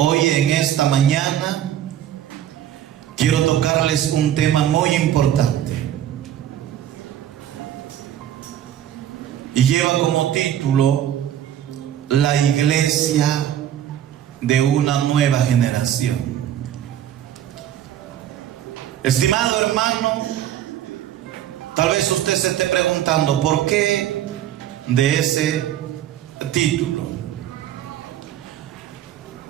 Hoy en esta mañana quiero tocarles un tema muy importante y lleva como título La iglesia de una nueva generación. Estimado hermano, tal vez usted se esté preguntando ¿por qué de ese título?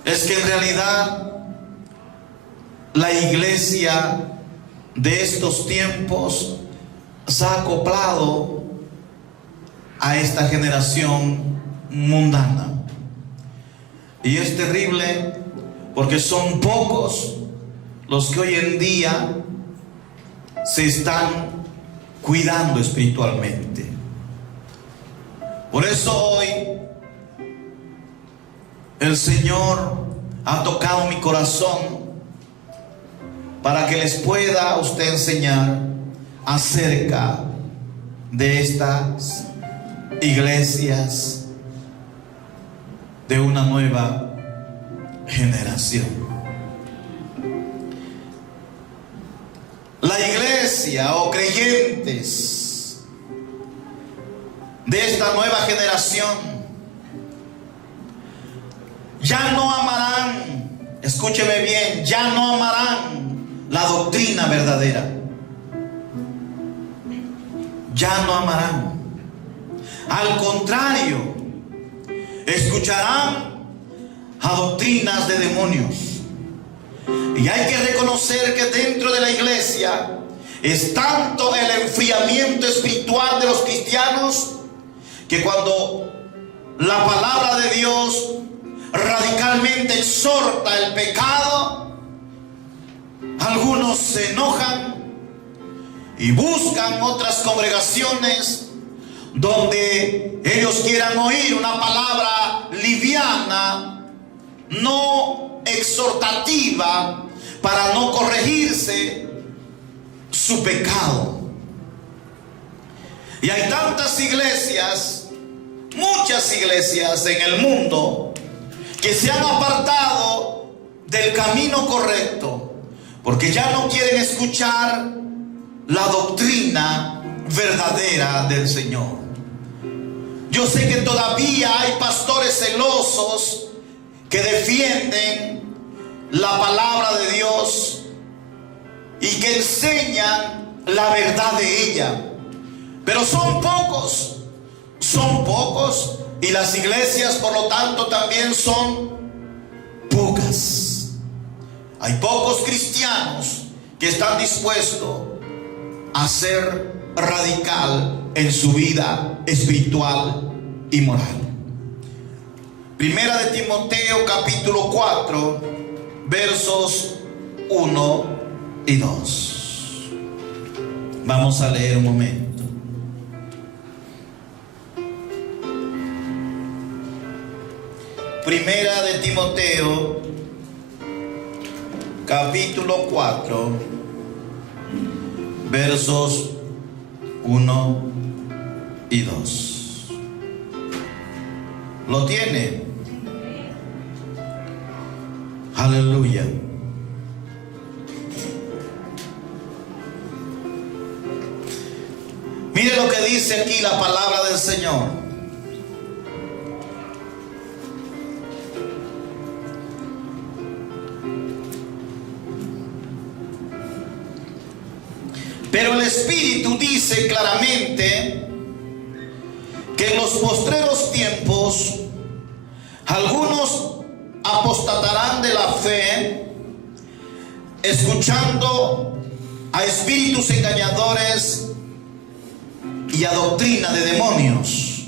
Es que en realidad la iglesia de estos tiempos se ha acoplado a esta generación mundana. Y es terrible porque son pocos los que hoy en día se están cuidando espiritualmente. Por eso hoy el Señor ha tocado mi corazón para que les pueda a usted enseñar acerca de estas iglesias de una nueva generación. La iglesia o creyentes de esta nueva generación ya no amarán, escúcheme bien, ya no amarán la doctrina verdadera. Ya no amarán. Al contrario, escucharán a doctrinas de demonios. Y hay que reconocer que dentro de la iglesia es tanto el enfriamiento espiritual de los cristianos que cuando la palabra de Dios radicalmente exhorta el pecado, algunos se enojan y buscan otras congregaciones donde ellos quieran oír una palabra liviana, no exhortativa, para no corregirse su pecado. Y hay tantas iglesias, muchas iglesias en el mundo que se han apartado del camino correcto porque ya no quieren escuchar la doctrina verdadera del Señor. Yo sé que todavía hay pastores celosos que defienden la palabra de Dios y que enseñan la verdad de ella, pero son pocos y las iglesias por lo tanto también son pocas. Hay pocos cristianos que están dispuestos a ser radical en su vida espiritual y moral. Primera de Timoteo capítulo 4 versos 1 y 2. Vamos a leer un momento. Primera de Timoteo capítulo 4 versos 1 y 2. ¿Lo tiene? Aleluya. Mire lo que dice aquí la palabra del Señor. Pero el Espíritu dice claramente que en los postreros tiempos algunos apostatarán de la fe, escuchando a espíritus engañadores y a doctrina de demonios,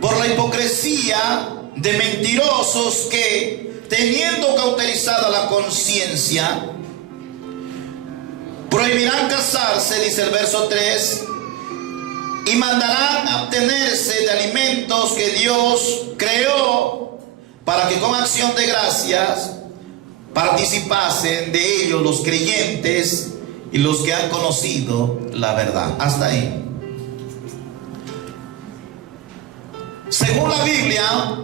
por la hipocresía de mentirosos que, teniendo cauterizada la conciencia, prohibirán casarse, dice el verso 3, y mandarán abstenerse de alimentos que Dios creó para que con acción de gracias participasen de ellos los creyentes y los que han conocido la verdad. Hasta ahí. Según la Biblia,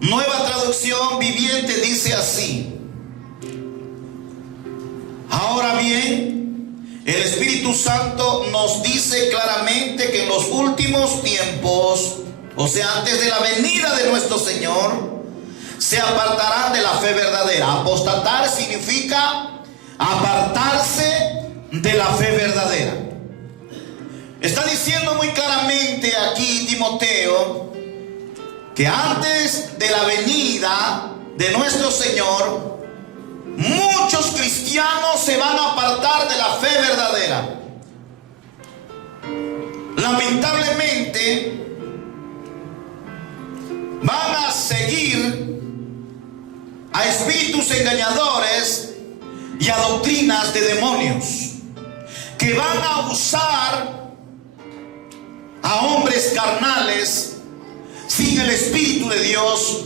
Nueva Traducción Viviente dice así: ahora bien, el Espíritu Santo nos dice claramente que en los últimos tiempos, o sea, antes de la venida de nuestro Señor, se apartarán de la fe verdadera. Apostatar significa apartarse de la fe verdadera. Está diciendo muy claramente aquí Timoteo que antes de la venida de nuestro Señor, muchos cristianos se van a apartar de la fe verdadera. Lamentablemente, van a seguir a espíritus engañadores y a doctrinas de demonios, que van a usar a hombres carnales sin el Espíritu de Dios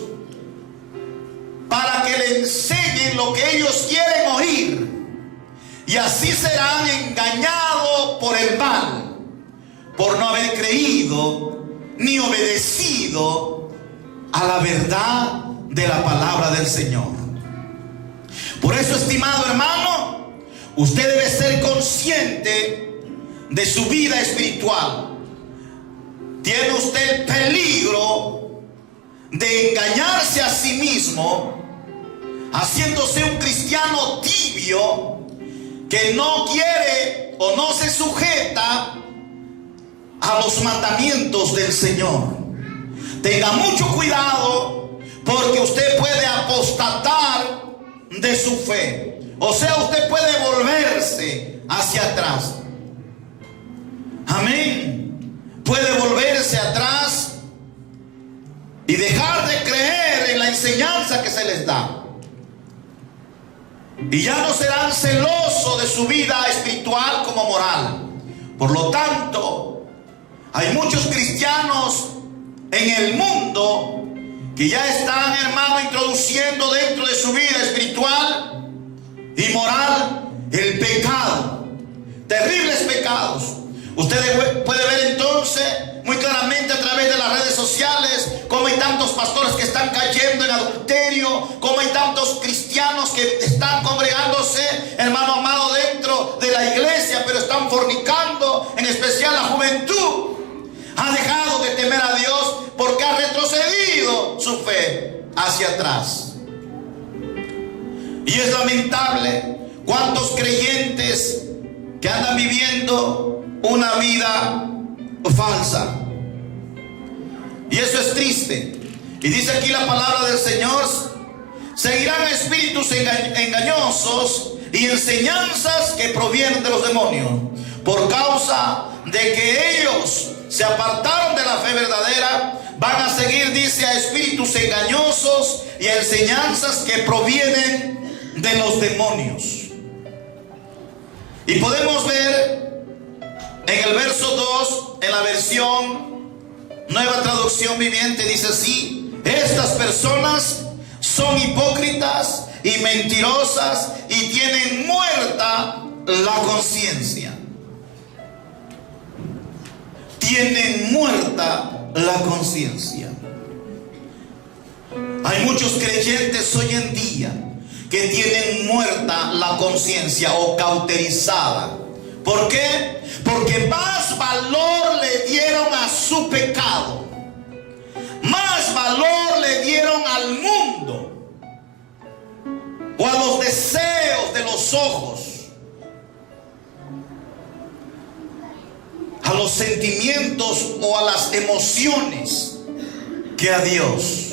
para que le enseñen lo que ellos quieren oír, y así serán engañados por el mal, por no haber creído ni obedecido a la verdad de la palabra del Señor. Por eso, estimado hermano, usted debe ser consciente de su vida espiritual. Tiene usted peligro de engañarse a sí mismo, haciéndose un cristiano tibio que no quiere o no se sujeta a los mandamientos del Señor. Tenga mucho cuidado, porque usted puede apostatar de su fe. O sea, usted puede volverse hacia atrás. Amén. Puede volverse atrás y dejar de creer en la enseñanza que se les da. Y ya no serán celosos de su vida espiritual como moral. Por lo tanto, hay muchos cristianos en el mundo que ya están, hermano, introduciendo dentro de su vida espiritual y moral el pecado, terribles pecados. Usted puede ver entonces muy claramente a través de las redes sociales cómo hay tantos pastores que están cayendo en adulterio, cómo hay tantos cristianos que están congregándose, hermano amado, dentro de la iglesia, pero están fornicando, en especial la juventud. Ha dejado de temer a Dios porque ha retrocedido su fe hacia atrás. Y es lamentable cuántos creyentes que andan viviendo una vida falsa. Y eso es triste. Y dice aquí la palabra del Señor: seguirán espíritus engañosos y enseñanzas que provienen de los demonios, por causa de que ellos se apartaron de la fe verdadera. Van a seguir, dice, a espíritus engañosos y a enseñanzas que provienen de los demonios. Y podemos ver en el verso 2, en la versión Nueva Traducción Viviente, dice así: estas personas son hipócritas y mentirosas y tienen muerta la conciencia. Tienen muerta la conciencia. Hay muchos creyentes hoy en día que tienen muerta la conciencia o cauterizada. ¿Por qué? Porque más valor le dieron a su pecado, más valor le dieron al mundo o a los deseos de los ojos, a los sentimientos o a las emociones, que a Dios.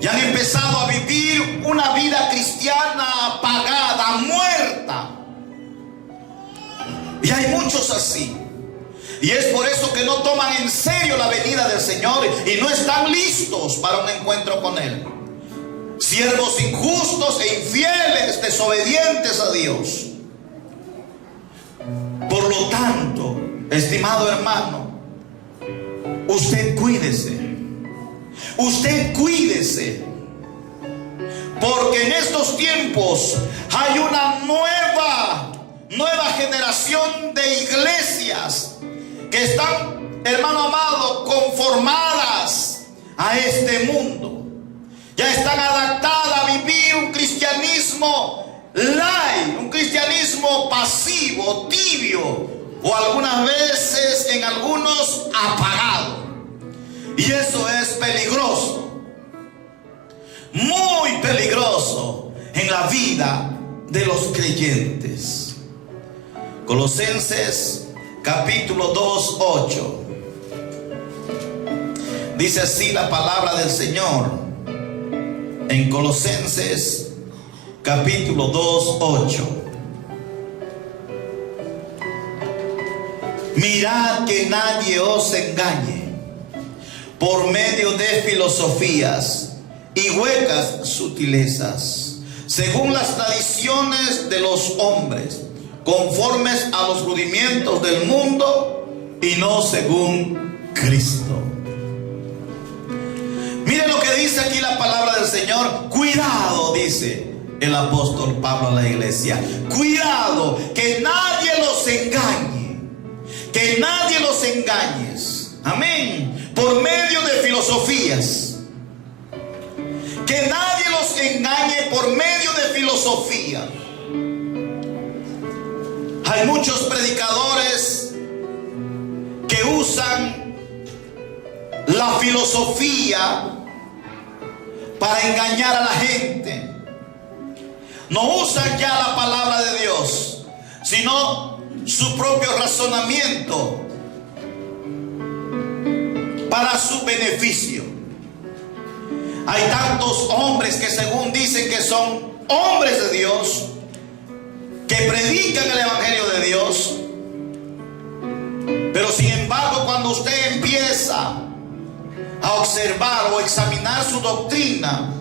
Y han empezado a vivir una vida cristiana apagada, muerta. Y hay muchos así. Y es por eso que no toman en serio la venida del Señor y no están listos para un encuentro con Él. Siervos injustos e infieles, desobedientes a Dios. Por lo tanto, estimado hermano, usted cuídese. Usted cuídese. Porque en estos tiempos hay una nueva generación de iglesias que están, hermano amado, conformadas a a este mundo. Ya están adaptadas a vivir un cristianismo light, un cristianismo pasivo, tibio, o algunas veces en algunos apagado. Y eso es peligroso, muy peligroso en la vida de los creyentes. Colosenses capítulo 2, 8. Dice así la palabra del Señor en Colosenses capítulo 2, 8. Mirad que nadie os engañe por medio de filosofías y huecas sutilezas, según las tradiciones de los hombres, conformes a los rudimientos del mundo y no según Cristo. Miren lo que dice aquí la palabra del Señor. Cuidado, dice el apóstol Pablo a la iglesia. Cuidado, que nadie los engañe. Que nadie los engañe. Amén. Por medio de filosofías. Que nadie los engañe por medio de filosofía. Hay muchos predicadores que usan la filosofía para engañar a la gente. No usan ya la palabra de Dios, sino su propio razonamiento para su beneficio. Hay tantos hombres que según dicen que son hombres de Dios, que predican el evangelio de Dios, pero sin embargo cuando usted empieza a observar o examinar su doctrina,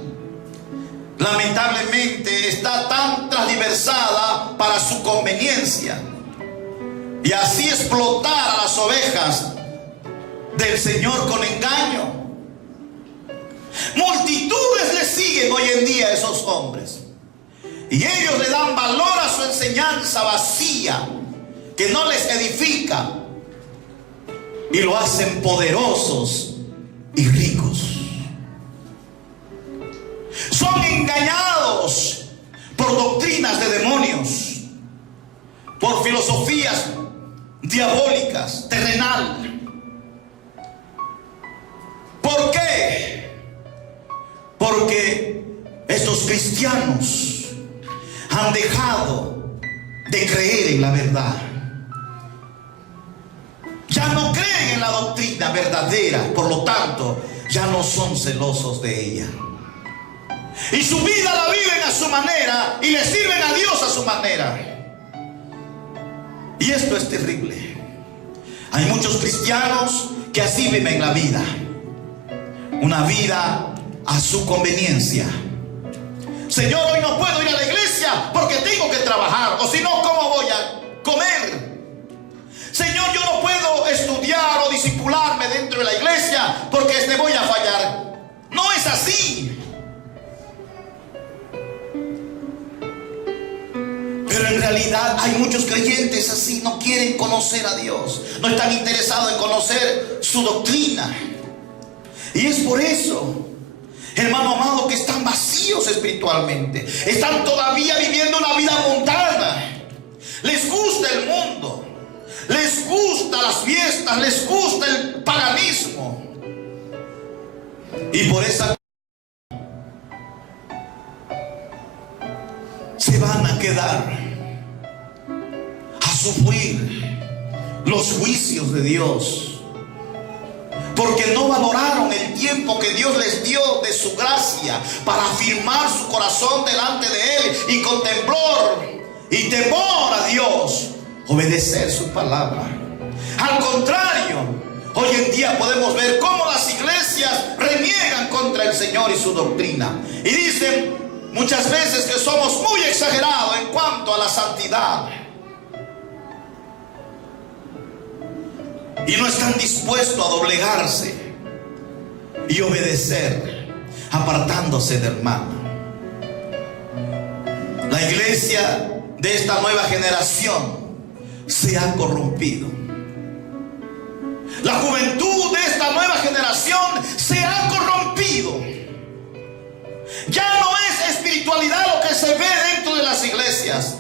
lamentablemente está tan transversada para su conveniencia, y así explotar a las ovejas del Señor con engaño. Multitudes le siguen hoy en día a esos hombres, y ellos le dan valor a su enseñanza vacía, que no les edifica, y lo hacen poderosos y ricos. Son engañados por doctrinas de demonios, por filosofías diabólicas, terrenal. ¿Por qué? Porque estos cristianos han dejado de creer en la verdad. Ya no creen en la doctrina verdadera, por lo tanto, ya no son celosos de ella. Y su vida la viven a su manera y le sirven a Dios a su manera. Y esto es terrible. Hay muchos cristianos que así viven la vida. Una vida a su conveniencia. Señor, hoy no puedo ir a la iglesia porque tengo que trabajar, o si no, ¿cómo voy a comer? Señor, yo no puedo estudiar o discipularme dentro de la iglesia porque me voy a fallar. No es así. Pero en realidad hay muchos creyentes así, no quieren conocer a Dios, no están interesados en conocer su doctrina. Y es por eso, hermano amado, que están vacíos espiritualmente. Están todavía viviendo una vida mundana. Les gusta el mundo, les gustan las fiestas, les gusta el paganismo. Y por esa se van a quedar a sufrir los juicios de Dios, porque no valoraron el tiempo que Dios les dio de su gracia para afirmar su corazón delante de Él y con temblor y temor a Dios obedecer su palabra. Al contrario, hoy en día podemos ver cómo las iglesias reniegan contra el Señor y su doctrina, y dicen muchas veces que somos muy exagerados en cuanto a la santidad, y no están dispuestos a doblegarse y obedecer, apartándose del mal. La iglesia de esta nueva generación se ha corrompido. La juventud de esta nueva generación se ha corrompido. iglesias,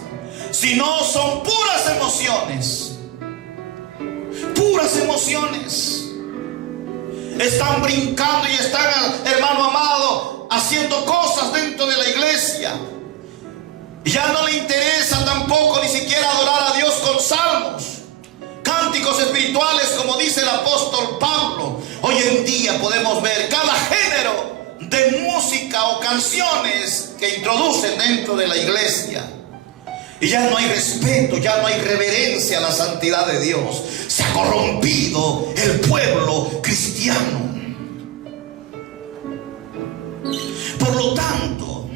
sino son puras emociones. Puras emociones. Están brincando y están, hermano amado, haciendo cosas dentro de la iglesia. Ya no le interesa tampoco ni siquiera adorar a Dios con salmos, cánticos espirituales, como dice el apóstol Pablo. Hoy en día podemos ver cada género de música o canciones que introducen dentro de la iglesia. Y ya no hay respeto, ya no hay reverencia a la santidad de Dios. Se ha corrompido el pueblo cristiano. Por lo tanto,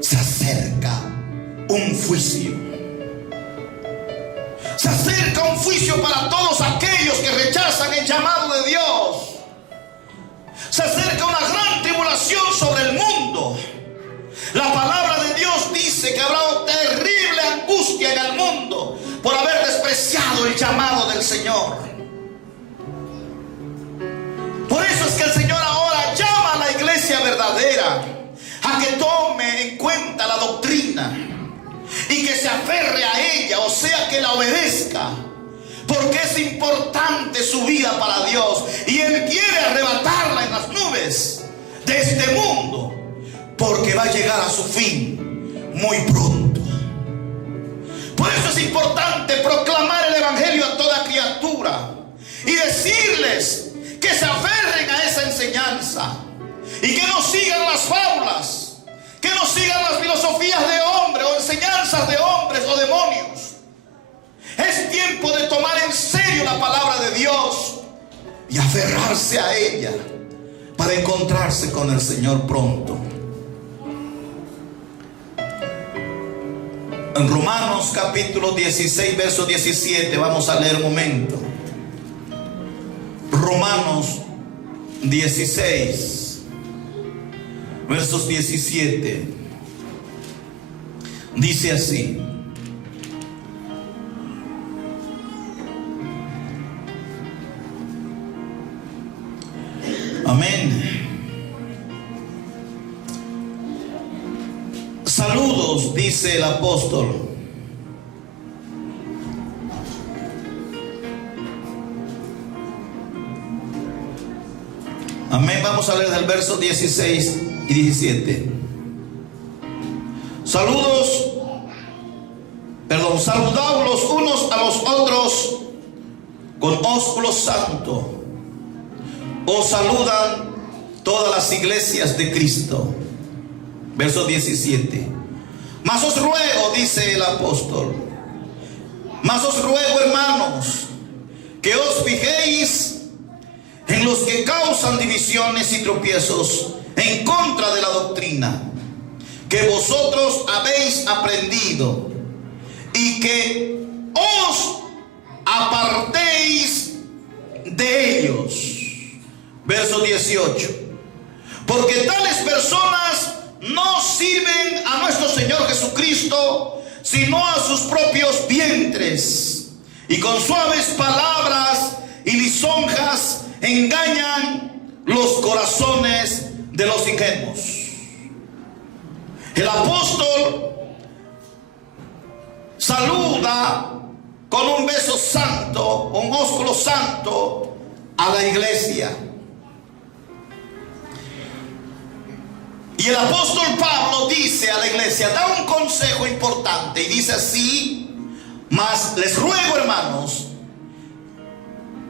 se acerca un juicio. Se acerca un juicio para todos aquellos que rechazan el llamado de Dios. Se acerca una gran tribulación sobre el mundo. La palabra de Dios dice que habrá una terrible angustia en el mundo por haber despreciado el llamado del Señor. Por eso es que el Señor ahora llama a la iglesia verdadera a que tome en cuenta la doctrina y que se aferre a ella, o sea, que la obedezca, porque es importante su vida para Dios y Él quiere arrebatarla en las nubes de este mundo, porque va a llegar a su fin muy pronto. Por eso es importante proclamar el evangelio a toda criatura y decirles que se aferren a esa enseñanza y que no sigan las fábulas, que no sigan las filosofías de hombres o enseñanzas de hombres o demonios. Es tiempo de tomar en serio la palabra de Dios y aferrarse a ella para encontrarse con el Señor pronto. En Romanos capítulo 16, verso 17, vamos a leer un momento. Romanos 16, versos 17. Dice así: amén. Saludos, dice el apóstol. Amén. Vamos a leer del verso 16 y 17. Saludaos los unos a los otros con ósculo santo. Os saludan todas las iglesias de Cristo. Verso 17. Mas os ruego, dice el apóstol, mas os ruego, hermanos, que os fijéis en los que causan divisiones y tropiezos en contra de la doctrina que vosotros habéis aprendido, y que os apartéis de ellos. Verso 18. Porque tales personas no sirven a nuestro Señor Jesucristo, sino a sus propios vientres, y con suaves palabras y lisonjas engañan los corazones de los ingenuos. El apóstol saluda con un beso santo, un ósculo santo a la iglesia. Y el apóstol Pablo dice a la iglesia, da un consejo importante y dice así: mas les ruego, hermanos,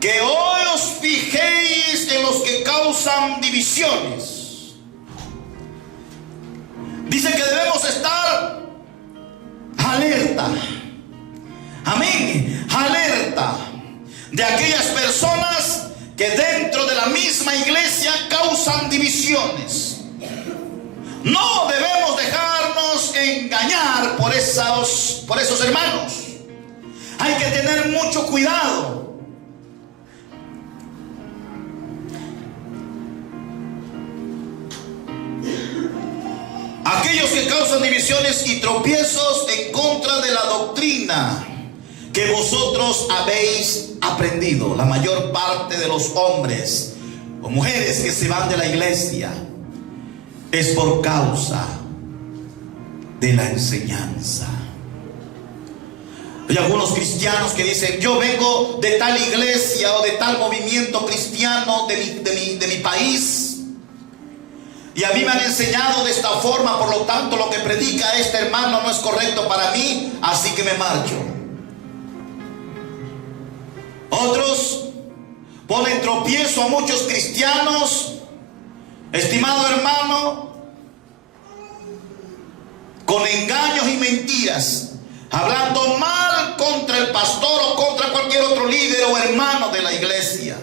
que hoy os fijéis en los que causan divisiones. Dice que debemos estar alerta. Amén. Alerta de aquellas personas que dentro de la misma iglesia causan divisiones. No debemos dejarnos engañar por esos hermanos. Hay que tener mucho cuidado. Aquellos que causan divisiones y tropiezos en contra de la doctrina que vosotros habéis aprendido. La mayor parte de los hombres o mujeres que se van de la iglesia es por causa de la enseñanza. Hay algunos cristianos que dicen: yo vengo de tal iglesia o de tal movimiento cristiano de mi país, y a mí me han enseñado de esta forma, por lo tanto lo que predica este hermano no es correcto para mí, así que me marcho. Otros ponen tropiezo a muchos cristianos, estimado hermano, con engaños y mentiras, hablando mal contra el pastor o contra cualquier otro líder o hermano de la iglesia.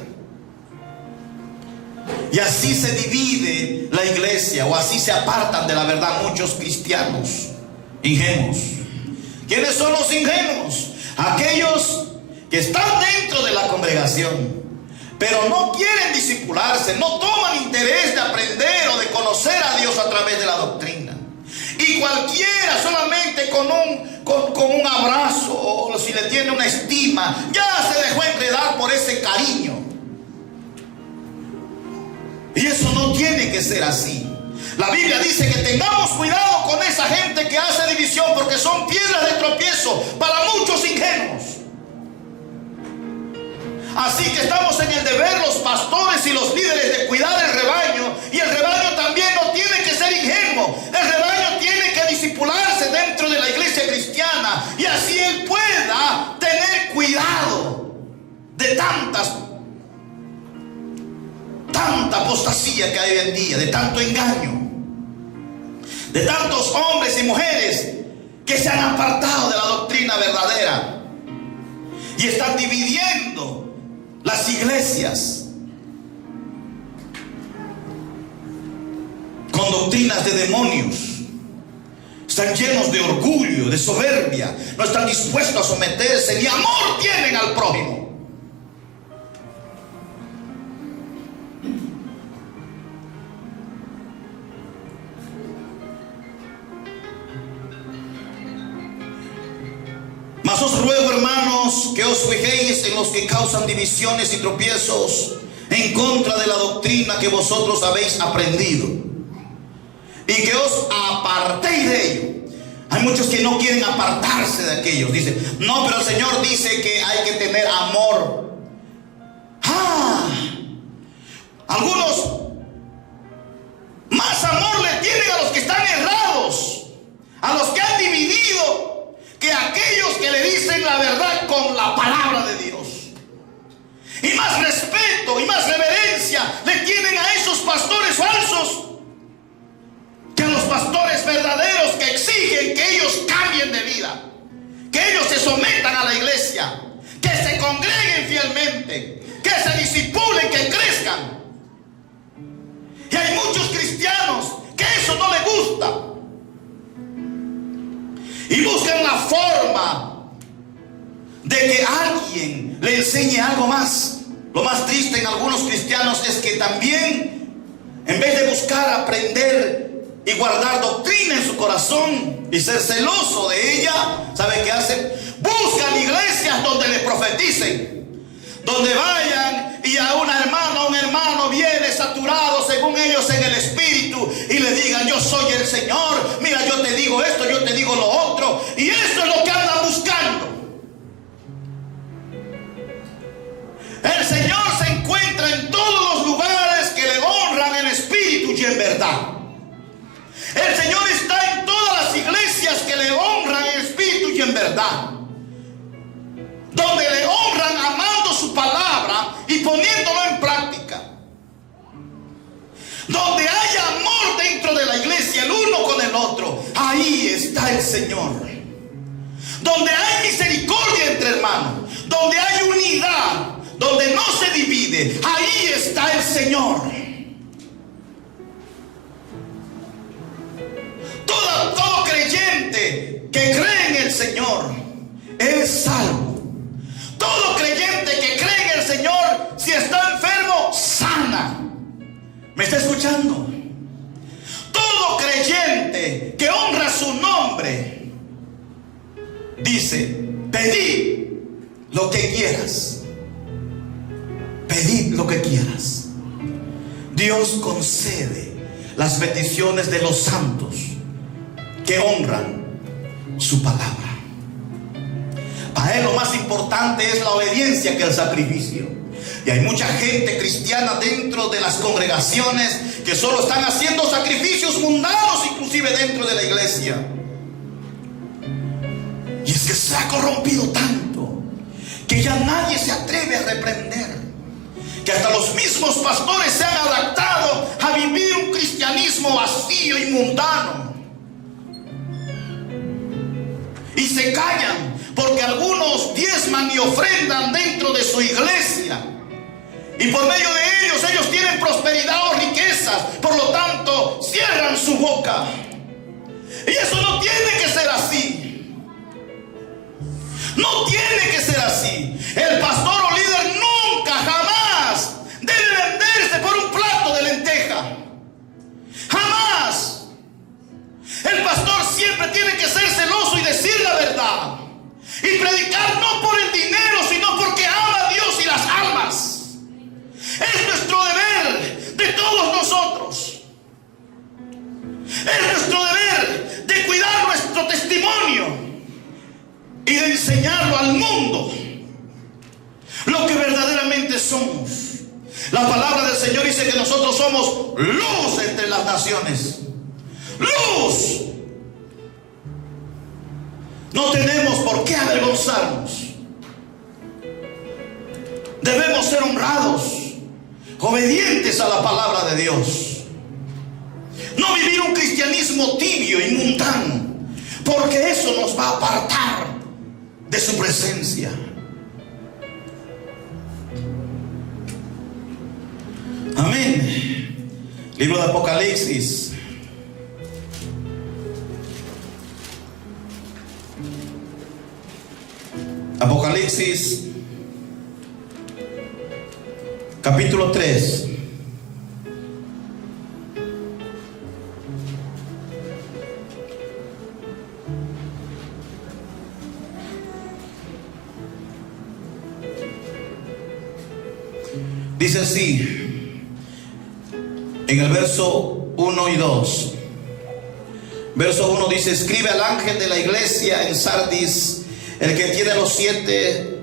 Y así se divide la iglesia, o así se apartan de la verdad muchos cristianos ingenuos. ¿Quiénes son los ingenuos? Aquellos que están dentro de la congregación, pero no quieren discipularse, no toman interés de aprender o de conocer a Dios a través de la doctrina. Y cualquiera, solamente con un abrazo, o si le tiene una estima, ya se dejó enredar por ese cariño. Y eso no tiene que ser así. La Biblia dice que tengamos cuidado con esa gente que hace división, porque son piedras de tropiezo para muchos ingenuos. Así que estamos en el deber, los pastores y los líderes, de cuidar el rebaño. Y el rebaño también no tiene que ser ingenuo. El rebaño tiene que discipularse dentro de la iglesia cristiana, y así él pueda tener cuidado de tanta apostasía que hay hoy en día, de tanto engaño, de tantos hombres y mujeres que se han apartado de la doctrina verdadera y están dividiendo las iglesias con doctrinas de demonios. Están llenos de orgullo, de soberbia, no están dispuestos a someterse, ni amor tienen al prójimo. Mas os ruego, hermanos, que os fijéis en los que causan divisiones y tropiezos en contra de la doctrina que vosotros habéis aprendido, y que os apartéis de ello. Hay muchos que no quieren apartarse de aquellos. Dicen: no, pero el Señor dice que hay que tener amor. Algunos más amor le tienen a los que están errados, a los que han dividido, que aquellos que le dicen la verdad con la palabra de Dios. Y más respeto y más reverencia le tienen a esos pastores falsos que a los pastores verdaderos, que exigen que ellos cambien de vida, que ellos se sometan a la iglesia, que se congreguen fielmente, que se discipulen, que crezcan. Y hay muchos cristianos que eso no les gusta, y buscan la forma de que alguien le enseñe algo más. Lo más triste en algunos cristianos es que también, en vez de buscar aprender y guardar doctrina en su corazón y ser celoso de ella, ¿sabe qué hacen? Buscan iglesias donde le profeticen, donde vayan y a una hermana o un hermano viene saturado según ellos en el espíritu y le digan: yo soy el Señor, mira, yo te digo esto, yo te digo lo otro. Y eso es lo que andan buscando. El Señor se encuentra en todos los lugares que le honran en espíritu y en verdad. El Señor está en todas las iglesias que le honran en espíritu y en verdad, donde le honran amando su palabra y poniéndolo en práctica, donde hay amor dentro de la iglesia el uno con el otro. Ahí está el Señor. Donde hay misericordia entre hermanos, donde hay unidad, donde no se divide, ahí está el Señor. Todo creyente que cree en el Señor es salvo. Todo creyente que cree en el Señor, si está enfermo, sana. ¿Me está escuchando? Todo creyente que honra su nombre dice: pedid lo que quieras. Pedid lo que quieras. Dios concede las peticiones de los santos que honran su palabra. Para él lo más importante es la obediencia que el sacrificio. Y hay mucha gente cristiana dentro de las congregaciones que solo están haciendo sacrificios mundanos, inclusive dentro de la iglesia. Y es que se ha corrompido tanto que ya nadie se atreve a reprender, que hasta los mismos pastores se han adaptado a vivir un cristianismo vacío y mundano. Y se callan porque algunos diezman y ofrendan dentro de su iglesia, y por medio de ellos tienen prosperidad o riquezas. Por lo tanto, cierran su boca. Y eso no tiene que ser así. No tiene que ser así. El pastor o líder nunca, jamás debe venderse por un plato de lenteja. Jamás. El pastor siempre tiene que ser celoso y decir la verdad. Y predicar no por el dinero, sino porque ama a Dios y las almas. Es nuestro deber de todos nosotros. Es nuestro deber de cuidar nuestro testimonio y de enseñarlo al mundo lo que verdaderamente somos. La palabra del Señor dice que nosotros somos luz entre las naciones. Luz. No tenemos por qué avergonzarnos. Debemos ser honrados, obedientes a la palabra de Dios. No vivir un cristianismo tibio y mundano, porque eso nos va a apartar de su presencia. Amén. Libro de Apocalipsis. Apocalipsis capítulo 3. Dice así, en el verso 1 y 2. Verso 1 dice: escribe al ángel de la iglesia en Sardis, el que tiene los 7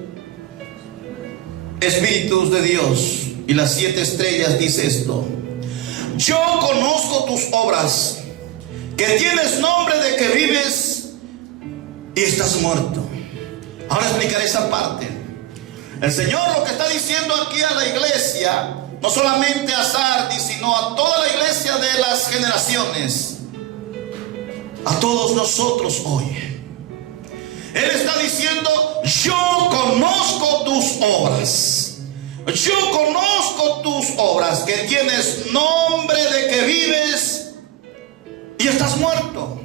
espíritus de Dios y las 7 estrellas, dice esto: yo conozco tus obras, que tienes nombre de que vives y estás muerto. Ahora explicaré esa parte. El Señor lo que está diciendo aquí a la iglesia, no solamente a Sardis, sino a toda la iglesia de las generaciones, a todos nosotros hoy. Él está diciendo: yo conozco tus obras. Yo conozco tus obras, que tienes nombre de que vives y estás muerto.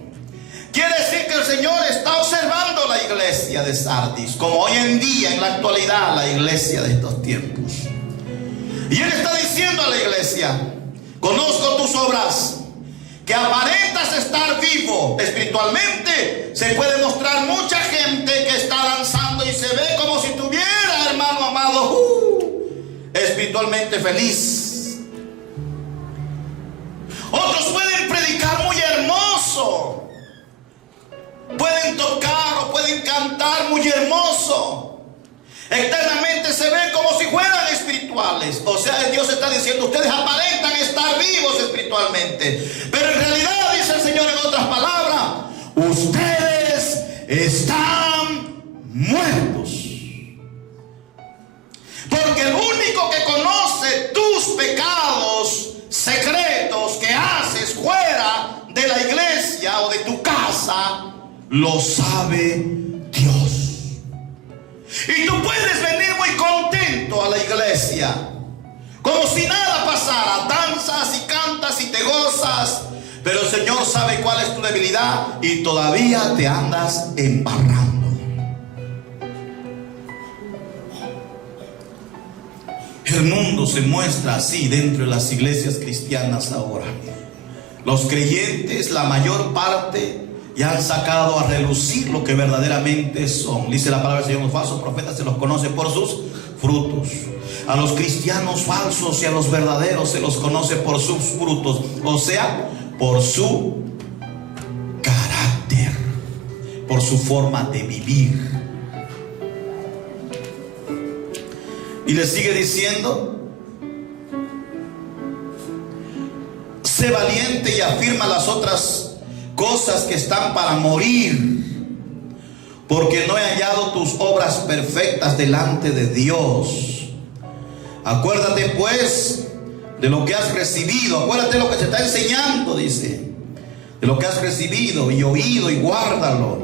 Quiere decir que el Señor está observando la iglesia de Sardis, como hoy en día, en la actualidad, la iglesia de estos tiempos. Y Él está diciendo a la iglesia: conozco tus obras, que aparentas estar vivo espiritualmente. Se puede mostrar mucha gente que está danzando y se ve como si tuviera, hermano amado, espiritualmente feliz. Otros pueden predicar muy hermoso, pueden tocar o pueden cantar muy hermoso, externamente se ven como si fueran espirituales. O sea, Dios está diciendo: ustedes aparentan estar vivos espiritualmente, pero en realidad, dice el Señor en otras palabras, ustedes están muertos. Porque el único que conoce tus pecados secretos que haces fuera de la iglesia o de tu casa, lo sabe Dios. Y tú puedes venir muy contento a la iglesia, como si nada pasara, danzas y cantas y te gozas, pero el Señor sabe cuál es tu debilidad y todavía te andas embarrando. El mundo se muestra así dentro de las iglesias cristianas ahora. Los creyentes, la mayor parte, ya han sacado a relucir lo que verdaderamente son. Dice la palabra del Señor: los falsos profetas se los conoce por sus frutos. A los cristianos falsos y a los verdaderos se los conoce por sus frutos, o sea, por su carácter. por su forma de vivir. Y le sigue diciendo: sé valiente y afirma las otras cosas que están para morir, porque no he hallado tus obras perfectas delante de Dios. Acuérdate pues de lo que has recibido, acuérdate de lo que te está enseñando, dice, de lo que has recibido y oído, y guárdalo,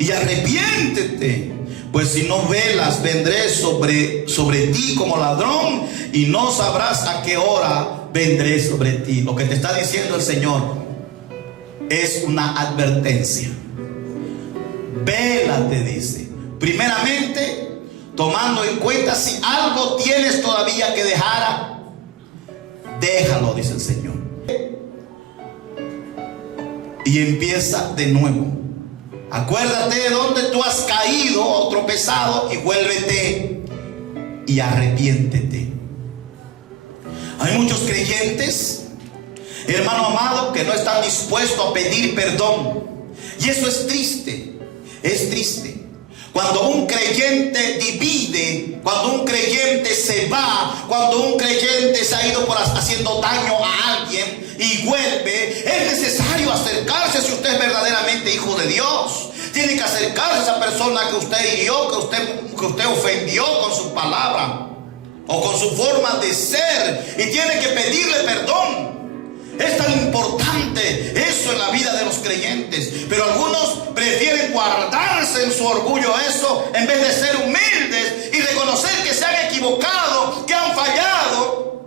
y arrepiéntete, pues si no velas, vendré sobre ti como ladrón, y no sabrás a qué hora vendré sobre ti. Lo que te está diciendo el Señor es una advertencia. Vélate, dice, primeramente tomando en cuenta si algo tienes todavía que dejar, déjalo, dice el Señor. Y empieza de nuevo. Acuérdate de donde tú has caído o tropezado, y vuélvete y arrepiéntete. Hay muchos creyentes, hermano amado, que no están dispuestos a pedir perdón. Y eso es triste, es triste. Cuando un creyente divide, cuando un creyente se va, cuando un creyente se ha ido por haciendo daño a alguien y vuelve, es necesario acercarse. Si usted es verdaderamente hijo de Dios, tiene que acercarse a esa persona que usted hirió, que usted ofendió con su palabra o con su forma de ser, y tiene que pedirle perdón. Es tan importante eso en la vida de los creyentes, pero algunos prefieren guardarse en su orgullo eso, en vez de ser humildes y reconocer que se han equivocado, que han fallado.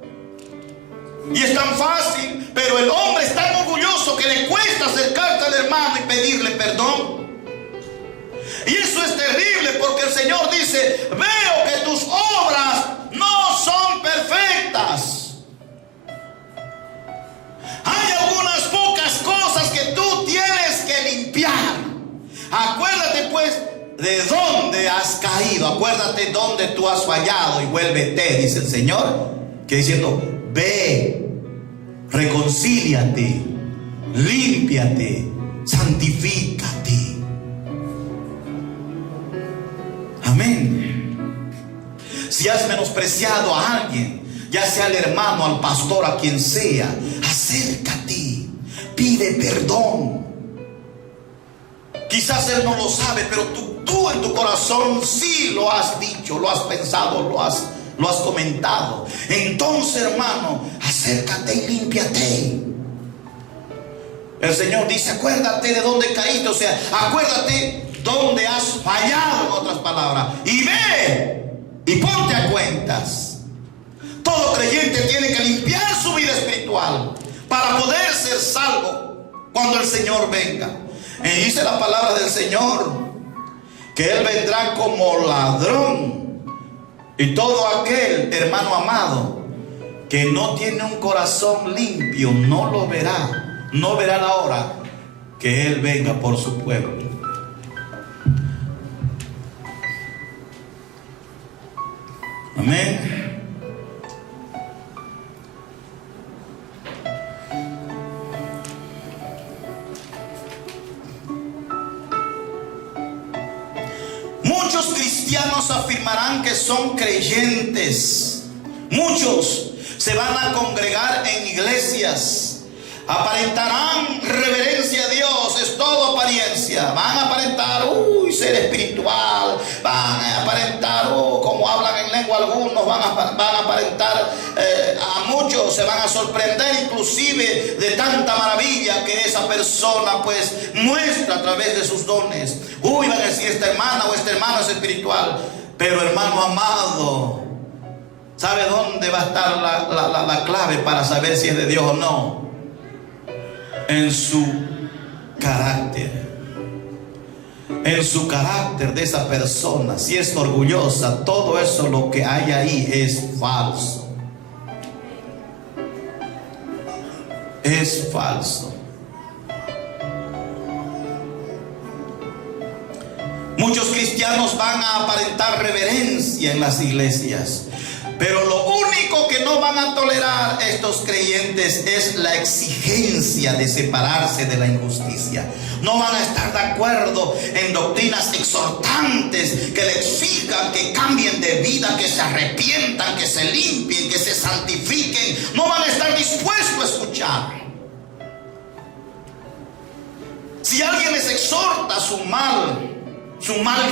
Y es tan fácil, pero el hombre es tan orgulloso que le cuesta acercarse al hermano y pedirle perdón. Y eso es terrible, porque el Señor dice: veo que tus obras no son perfectas. Hay algunas pocas cosas que tú tienes que limpiar. Acuérdate pues de dónde has caído, acuérdate dónde tú has fallado, y vuélvete, dice el Señor, que diciendo: ve, reconcíliate, límpiate, santifícate. Amén. Si has menospreciado a alguien, ya sea al hermano, al pastor, a quien sea, acércate, pide perdón. Quizás él no lo sabe, pero tú en tu corazón sí lo has dicho, lo has pensado, lo has comentado. Entonces, hermano, acércate y límpiate. El Señor dice: acuérdate de dónde caíste, o sea, acuérdate dónde has fallado, en otras palabras, y ve y ponte a cuentas. Todo creyente tiene que limpiar su vida espiritual para poder ser salvo cuando el Señor venga. Y dice la palabra del Señor que Él vendrá como ladrón. Y todo aquel, hermano amado, que no tiene un corazón limpio, no lo verá. No verá la hora que Él venga por su pueblo. Amén. Muchos cristianos afirmarán que son creyentes. Muchos se van a congregar en iglesias, aparentarán reverencia a Dios, es todo apariencia. Van a aparentar ser espiritual, van a aparentar como hablan en lengua algunos, van a aparentar, a muchos se van a sorprender inclusive de tanta maravilla que esa persona pues muestra a través de sus dones. Van a decir: esta hermana o este hermano es espiritual. Pero, hermano amado, ¿sabe dónde va a estar la clave para saber si es de Dios o no? En su carácter. En su carácter de esa persona. Si es orgullosa, todo eso lo que hay ahí es falso. Es falso. Muchos cristianos van a aparentar reverencia en las iglesias, Pero lo único que no van a tolerar estos creyentes es la exigencia de separarse de la injusticia. No van a estar de acuerdo en doctrinas exhortantes que le exijan que cambien de vida, que se arrepientan, que se limpien, que se santifiquen. No van a estar dispuestos a escuchar. Si alguien les exhorta su mal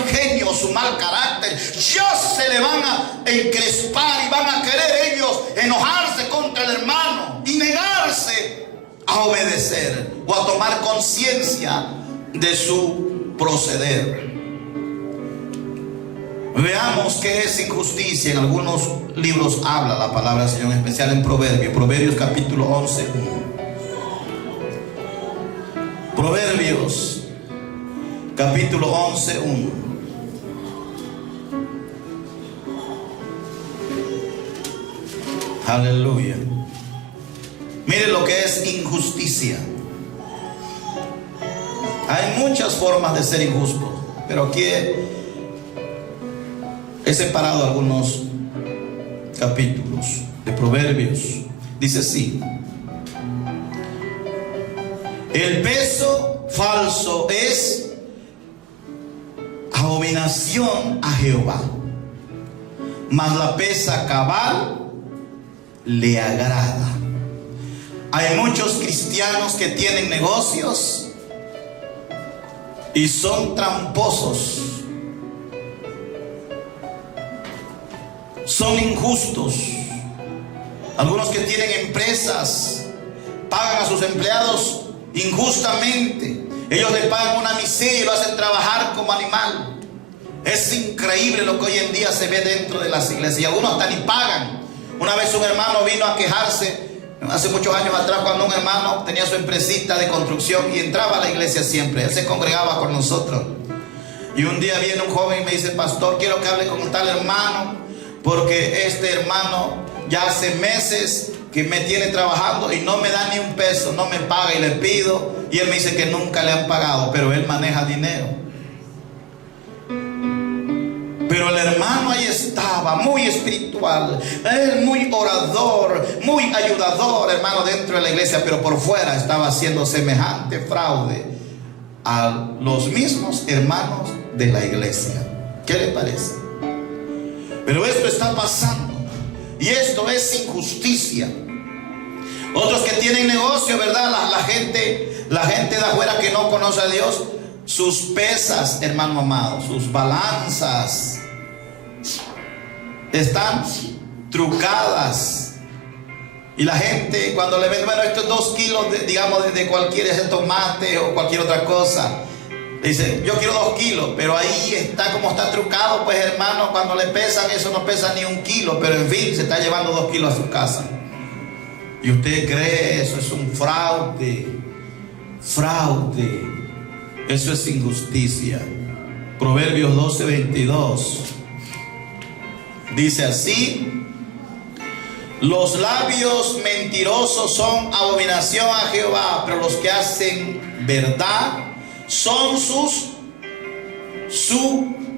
genio, su mal carácter, ya se le van a encrespar y van a querer ellos enojarse contra el hermano y negarse a obedecer o a tomar conciencia de su proceder. Veamos qué es injusticia. En algunos libros habla la palabra del Señor, en especial en Proverbios capítulo 11. Proverbios capítulo 11:1. Aleluya. Mire lo que es injusticia. Hay muchas formas de ser injusto, pero aquí he separado algunos capítulos de Proverbios. Dice así: el peso falso es abominación a Jehová, mas la pesa cabal le agrada. Hay muchos cristianos que tienen negocios y son tramposos, son injustos. Algunos que tienen empresas pagan a sus empleados injustamente. Ellos le pagan una miseria y lo hacen trabajar como animal. Es increíble lo que hoy en día se ve dentro de las iglesias, y algunos hasta ni pagan. Una vez un hermano vino a quejarse, hace muchos años atrás, cuando un hermano tenía su empresita de construcción y entraba a la iglesia siempre. Él se congregaba con nosotros. Y un día viene un joven y me dice: pastor, quiero que hable con un tal hermano, porque este hermano ya hace meses que me tiene trabajando y no me da ni un peso, no me paga, y le pido, y él me dice que nunca le han pagado, pero él maneja dinero. Pero el hermano ahí estaba, muy espiritual, muy orador, muy ayudador, hermano, dentro de la iglesia, pero por fuera estaba haciendo semejante fraude a los mismos hermanos de la iglesia. ¿Qué le parece? Pero esto está pasando, y esto es injusticia. Otros que tienen negocio, ¿verdad? La gente de afuera que no conoce a Dios, sus pesas, hermano amado, sus balanzas están trucadas. Y la gente, cuando le ven, bueno, estos 2 kilos de cualquier ese tomate o cualquier otra cosa, dice: yo quiero 2 kilos, pero ahí está como está trucado, pues hermano, cuando le pesan, eso no pesa ni 1 kilo, pero en fin, se está llevando 2 kilos a su casa. Y usted cree eso es un fraude. Eso es injusticia. Proverbios 12:22 dice así: los labios mentirosos son abominación a Jehová, pero los que hacen verdad son su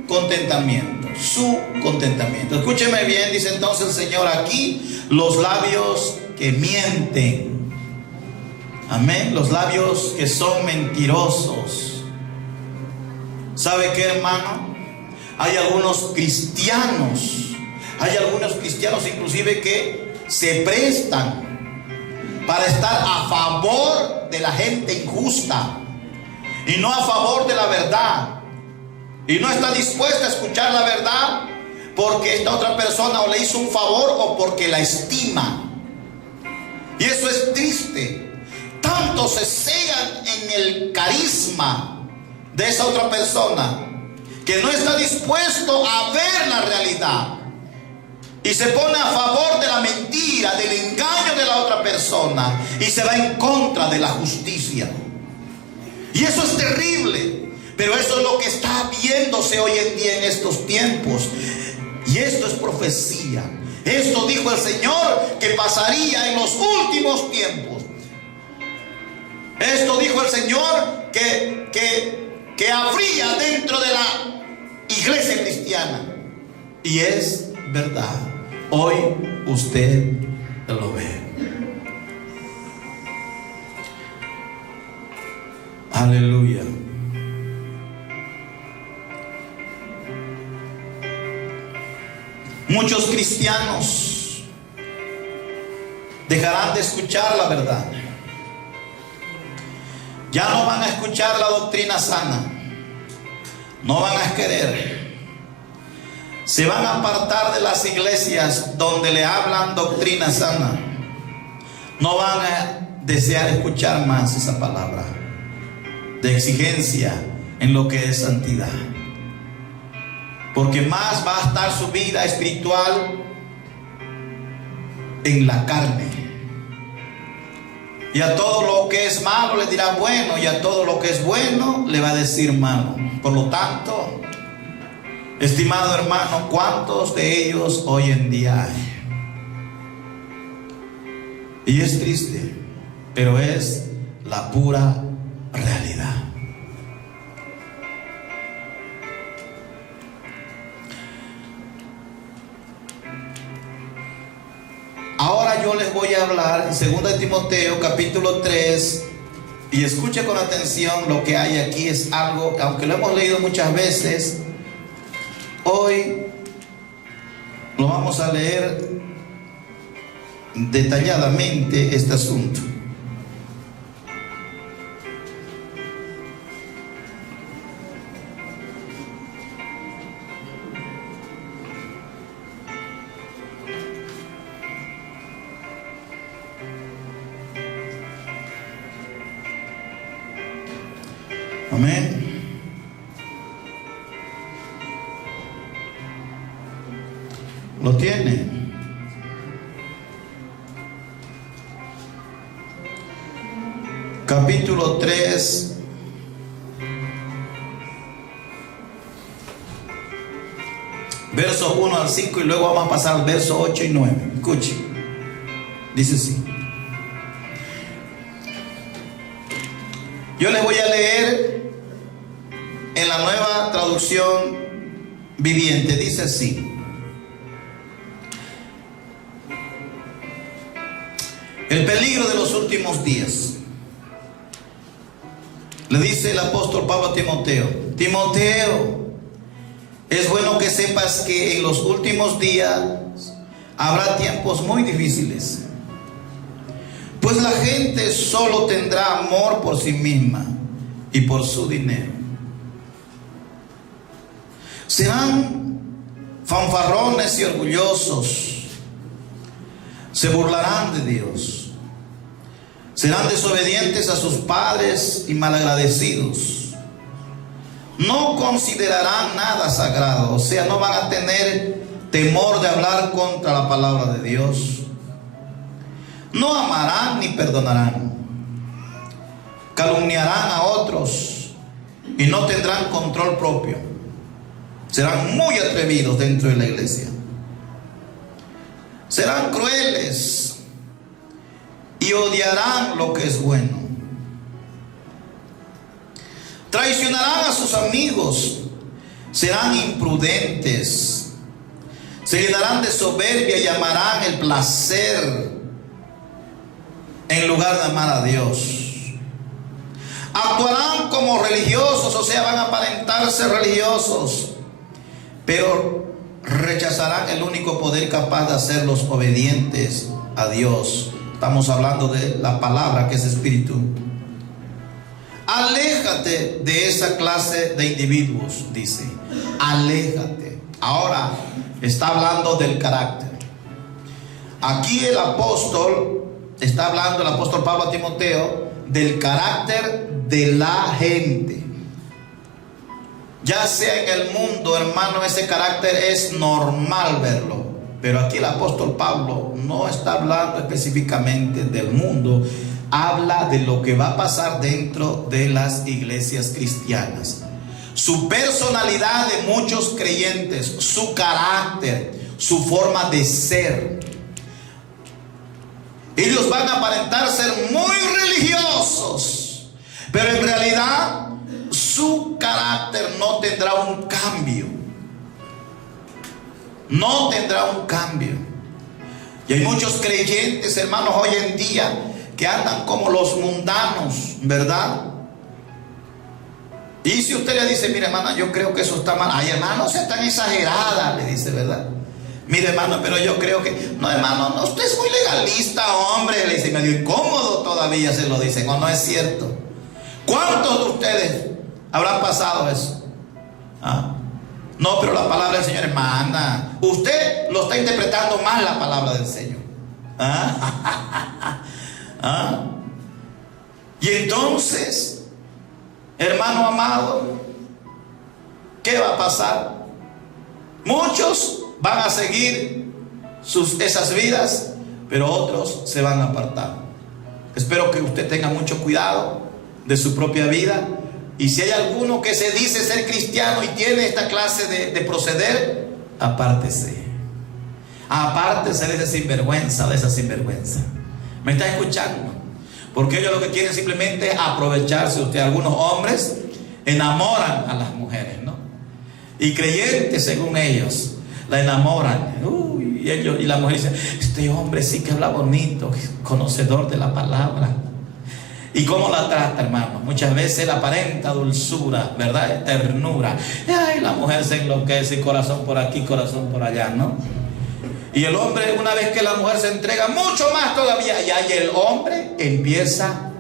contentamiento. Escúcheme bien, dice entonces el Señor aquí: los labios que mienten. Amén. Los labios que son mentirosos. ¿Sabe qué, hermano? Hay algunos cristianos inclusive que se prestan para estar a favor de la gente injusta y no a favor de la verdad, y no está dispuesta a escuchar la verdad porque esta otra persona o le hizo un favor o porque la estima. Y eso es triste. Tanto se cegan en el carisma de esa otra persona que no está dispuesto a ver la realidad y se pone a favor de la mentira, del engaño de la otra persona, y se va en contra de la justicia. Y eso es terrible, pero eso es lo que está viéndose hoy en día en estos tiempos. Y esto es profecía. Esto dijo el Señor que pasaría en los últimos tiempos. Esto dijo el Señor que habría dentro de la iglesia cristiana. Y es verdad. Hoy usted lo ve. Aleluya. Muchos cristianos dejarán de escuchar la verdad. Ya no van a escuchar la doctrina sana. No van a querer. Se van a apartar de las iglesias donde le hablan doctrina sana. No van a desear escuchar más esa palabra de exigencia en lo que es santidad. Porque más va a estar su vida espiritual en la carne. Y a todo lo que es malo le dirá bueno, y a todo lo que es bueno le va a decir malo. Por lo tanto, estimado hermano, ¿cuántos de ellos hoy en día hay? Y es triste, pero es la pura realidad. Ahora yo les voy a hablar en 2 de Timoteo capítulo 3, y escuche con atención lo que hay aquí. Es algo, aunque lo hemos leído muchas veces, hoy lo vamos a leer detalladamente este asunto. Amén. ¿Lo tiene? Capítulo 3, versos 1 al 5, y luego vamos a pasar al verso 8 y 9. Escuche. Dice así. Yo les voy a leer en la Nueva Traducción Viviente. Dice así: el peligro de los últimos días. Le dice el apóstol Pablo a Timoteo: Timoteo, es bueno que sepas que en los últimos días habrá tiempos muy difíciles. Pues la gente solo tendrá amor por sí misma y por su dinero. Serán fanfarrones y orgullosos. Se burlarán de Dios. Serán desobedientes a sus padres y malagradecidos. No considerarán nada sagrado, o sea, no van a tener temor de hablar contra la palabra de Dios. No amarán ni perdonarán. Calumniarán a otros y no tendrán control propio. Serán muy atrevidos dentro de la iglesia. Serán crueles y odiarán lo que es bueno. Traicionarán a sus amigos. Serán imprudentes. Se llenarán de soberbia y amarán el placer en lugar de amar a Dios. Actuarán como religiosos, o sea, van a aparentarse religiosos, pero rechazarán el único poder capaz de hacerlos obedientes a Dios. Estamos hablando de la palabra, que es espíritu. Aléjate de esa clase de individuos, dice. Aléjate. Ahora está hablando del carácter. Aquí el apóstol está hablando, el apóstol Pablo a Timoteo, del carácter de la gente. Ya sea en el mundo, hermano, ese carácter es normal verlo. Pero aquí el apóstol Pablo no está hablando específicamente del mundo. Habla de lo que va a pasar dentro de las iglesias cristianas. Su personalidad de muchos creyentes, su carácter, su forma de ser. Ellos van a aparentar ser muy religiosos, pero en realidad su carácter no tendrá un cambio. No tendrá un cambio. Y hay muchos creyentes, hermanos, hoy en día que andan como los mundanos, ¿verdad? Y si usted le dice, mire hermana, yo creo que eso está mal. Ay hermano, no sea tan exagerada, le dice, ¿verdad? Mire hermano, pero yo creo que, no hermano, no, usted es muy legalista, hombre. Le dice, medio incómodo todavía se lo dicen, o no es cierto. ¿Cuántos de ustedes habrán pasado eso? ¿Ah? No, pero la palabra del Señor, hermana, usted lo está interpretando mal la palabra del Señor. ¿Ah? ¿Ah? Y entonces, hermano amado, ¿qué va a pasar? Muchos van a seguir esas vidas, pero otros se van a apartar. Espero que usted tenga mucho cuidado de su propia vida. Y si hay alguno que se dice ser cristiano y tiene esta clase de proceder, apártese. Apártese de esa sinvergüenza, de esa sinvergüenza. ¿Me está escuchando? Porque ellos lo que quieren simplemente es aprovecharse. Usted, algunos hombres enamoran a las mujeres, ¿no? Y creyentes, según ellos, la enamoran. Y la mujer dice, este hombre sí que habla bonito, conocedor de la palabra. ¿Y cómo la trata, hermano? Muchas veces la aparenta dulzura, ¿verdad? Ternura. Ay, la mujer se enloquece, corazón por aquí, corazón por allá, ¿no? Y el hombre, una vez que la mujer se entrega, mucho más todavía. Y ahí el hombre empieza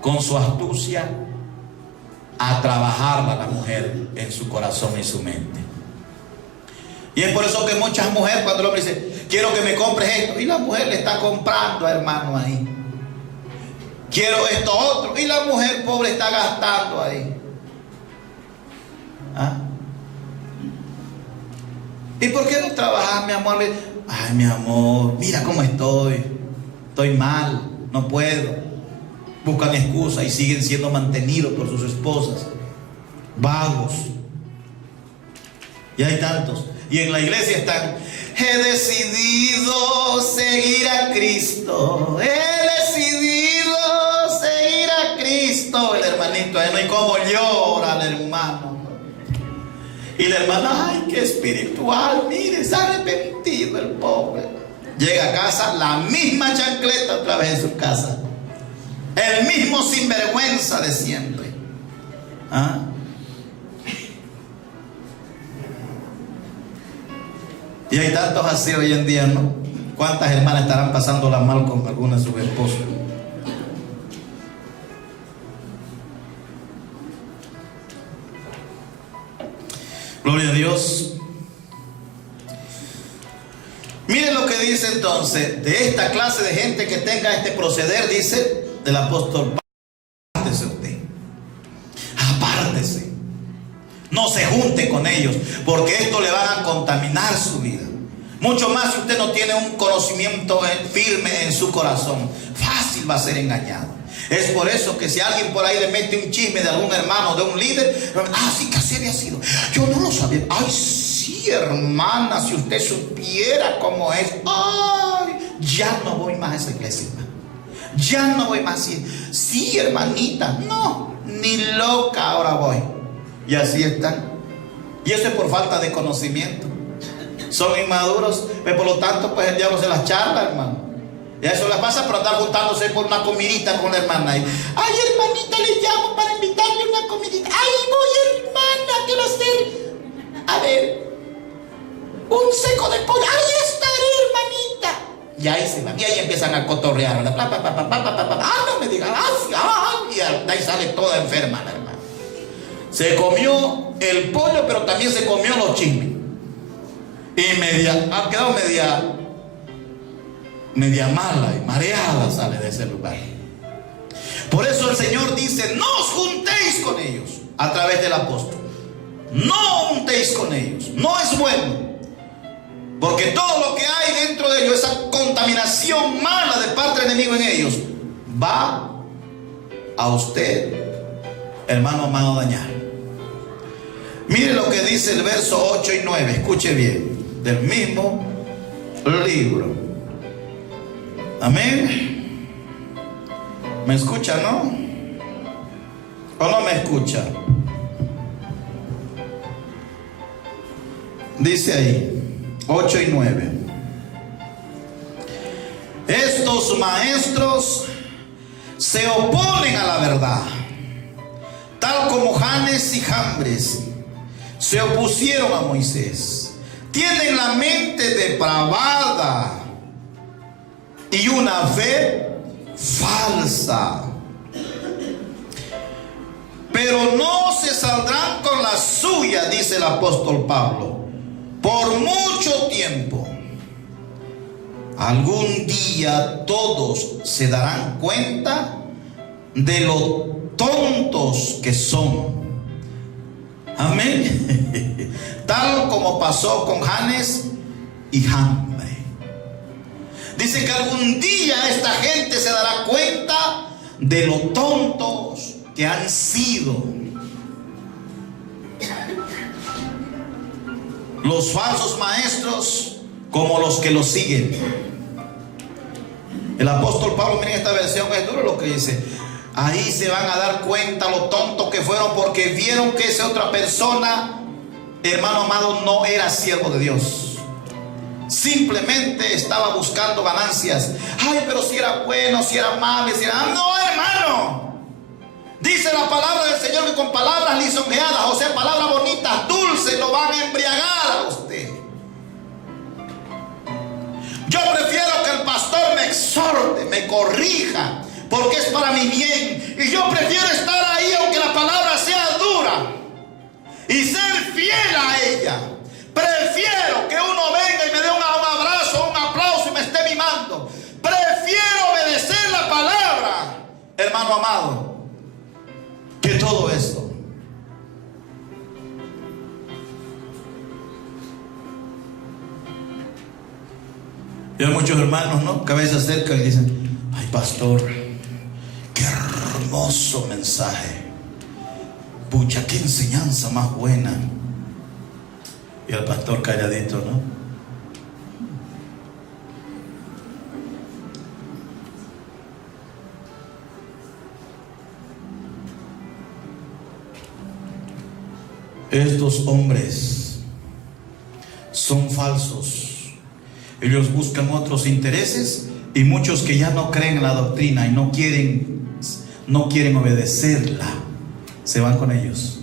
con su astucia a trabajarla a la mujer en su corazón y su mente. Y es por eso que muchas mujeres, cuando el hombre dice, quiero que me compres esto, y la mujer le está comprando, hermano, ahí. Quiero esto otro, y la mujer pobre está gastando ahí. ¿Ah? ¿Y por qué no trabajas, mi amor? Ay, mi amor, mira cómo estoy mal, no puedo. Buscan excusa y siguen siendo mantenidos por sus esposas, vagos. Y hay tantos. Y en la iglesia están, he decidido seguir a Cristo, he decidido seguir a Cristo. El hermanito, no hay cómo llora el hermano. Y la hermana, ay, qué espiritual, mire, se ha arrepentido el pobre. Llega a casa, la misma chancleta otra vez en su casa. El mismo sinvergüenza de siempre. ¿Ah? Y hay tantos así hoy en día, ¿no? ¿Cuántas hermanas estarán pasándola mal con alguna de sus esposos? Gloria a Dios. Miren lo que dice entonces de esta clase de gente que tenga este proceder, dice el apóstol: apártese usted, apártese, no se junte con ellos, porque esto le va a contaminar su vida. Mucho más si usted no tiene un conocimiento firme en su corazón, fácil va a ser engañado. Es por eso que si alguien por ahí le mete un chisme de algún hermano, de un líder, sí que así había sido, yo no lo sabía. Ay, sí, hermana, si usted supiera cómo es. Ay, ya no voy más a esa iglesia, ya no voy más. Sí, hermanita, no, ni loca ahora voy. Y así están. Y eso es por falta de conocimiento. Son inmaduros, pero por lo tanto, pues el diablo se las charla, hermano. Y eso les pasa por andar juntándose por una comidita con la hermana. Ay, hermanita, le llamo para invitarle una comidita. Ay, voy, hermana, quiero hacer, a ver, un seco de pollo. Ahí estaré, hermanita. Y ahí se van, y ahí empiezan a cotorrear. No me digan, y ahí sale toda enferma la hermana. Se comió el pollo, pero también se comió los chismes. Y ha quedado media mala y mareada, sale de ese lugar. Por eso el Señor dice: no os juntéis con ellos, a través del apóstol. No juntéis con ellos, no es bueno, porque todo lo que hay dentro de ellos, esa contaminación mala de parte del enemigo en ellos, va a usted, hermano amado, a dañar. Mire lo que dice el verso 8 y 9, escuche bien, del mismo libro. Amén. ¿Me escucha, no? ¿O no me escucha? Dice ahí, 8 y 9. Estos maestros se oponen a la verdad, tal como Janes y Jambres se opusieron a Moisés. Tienen la mente depravada y una fe falsa. Pero no se saldrán con la suya, dice el apóstol Pablo, por mucho tiempo. Algún día todos se darán cuenta de lo tontos que son. Amén. Tal como pasó con Janes y Jambre. Dice que algún día esta gente se dará cuenta de lo tontos que han sido. Los falsos maestros como los que los siguen. El apóstol Pablo, miren esta versión, es duro lo que dice. Ahí se van a dar cuenta lo tontos que fueron, porque vieron que esa otra persona, hermano amado, no era siervo de Dios. Simplemente estaba buscando ganancias. Ay, pero si era bueno, si era amable, si era... No, hermano. Dice la palabra del Señor que con palabras lisonjeadas, o sea, palabras bonitas, dulces, lo van a embriagar a usted. Yo prefiero que el pastor me exhorte, me corrija, porque es para mi bien. Y yo prefiero estar ahí aunque la palabra sea dura y ser fiel a ella. Prefiero que uno venga y me dé un abrazo, un aplauso y me esté mimando. Prefiero obedecer la palabra, hermano amado, que todo esto. Y hay muchos hermanos, ¿no?, que a veces se acercan y dicen: ay, pastor, qué hermoso mensaje, pucha, qué enseñanza más buena. Y el pastor calladito, ¿no? Estos hombres son falsos. Ellos buscan otros intereses, y muchos que ya no creen en la doctrina y no quieren obedecerla, se van con ellos.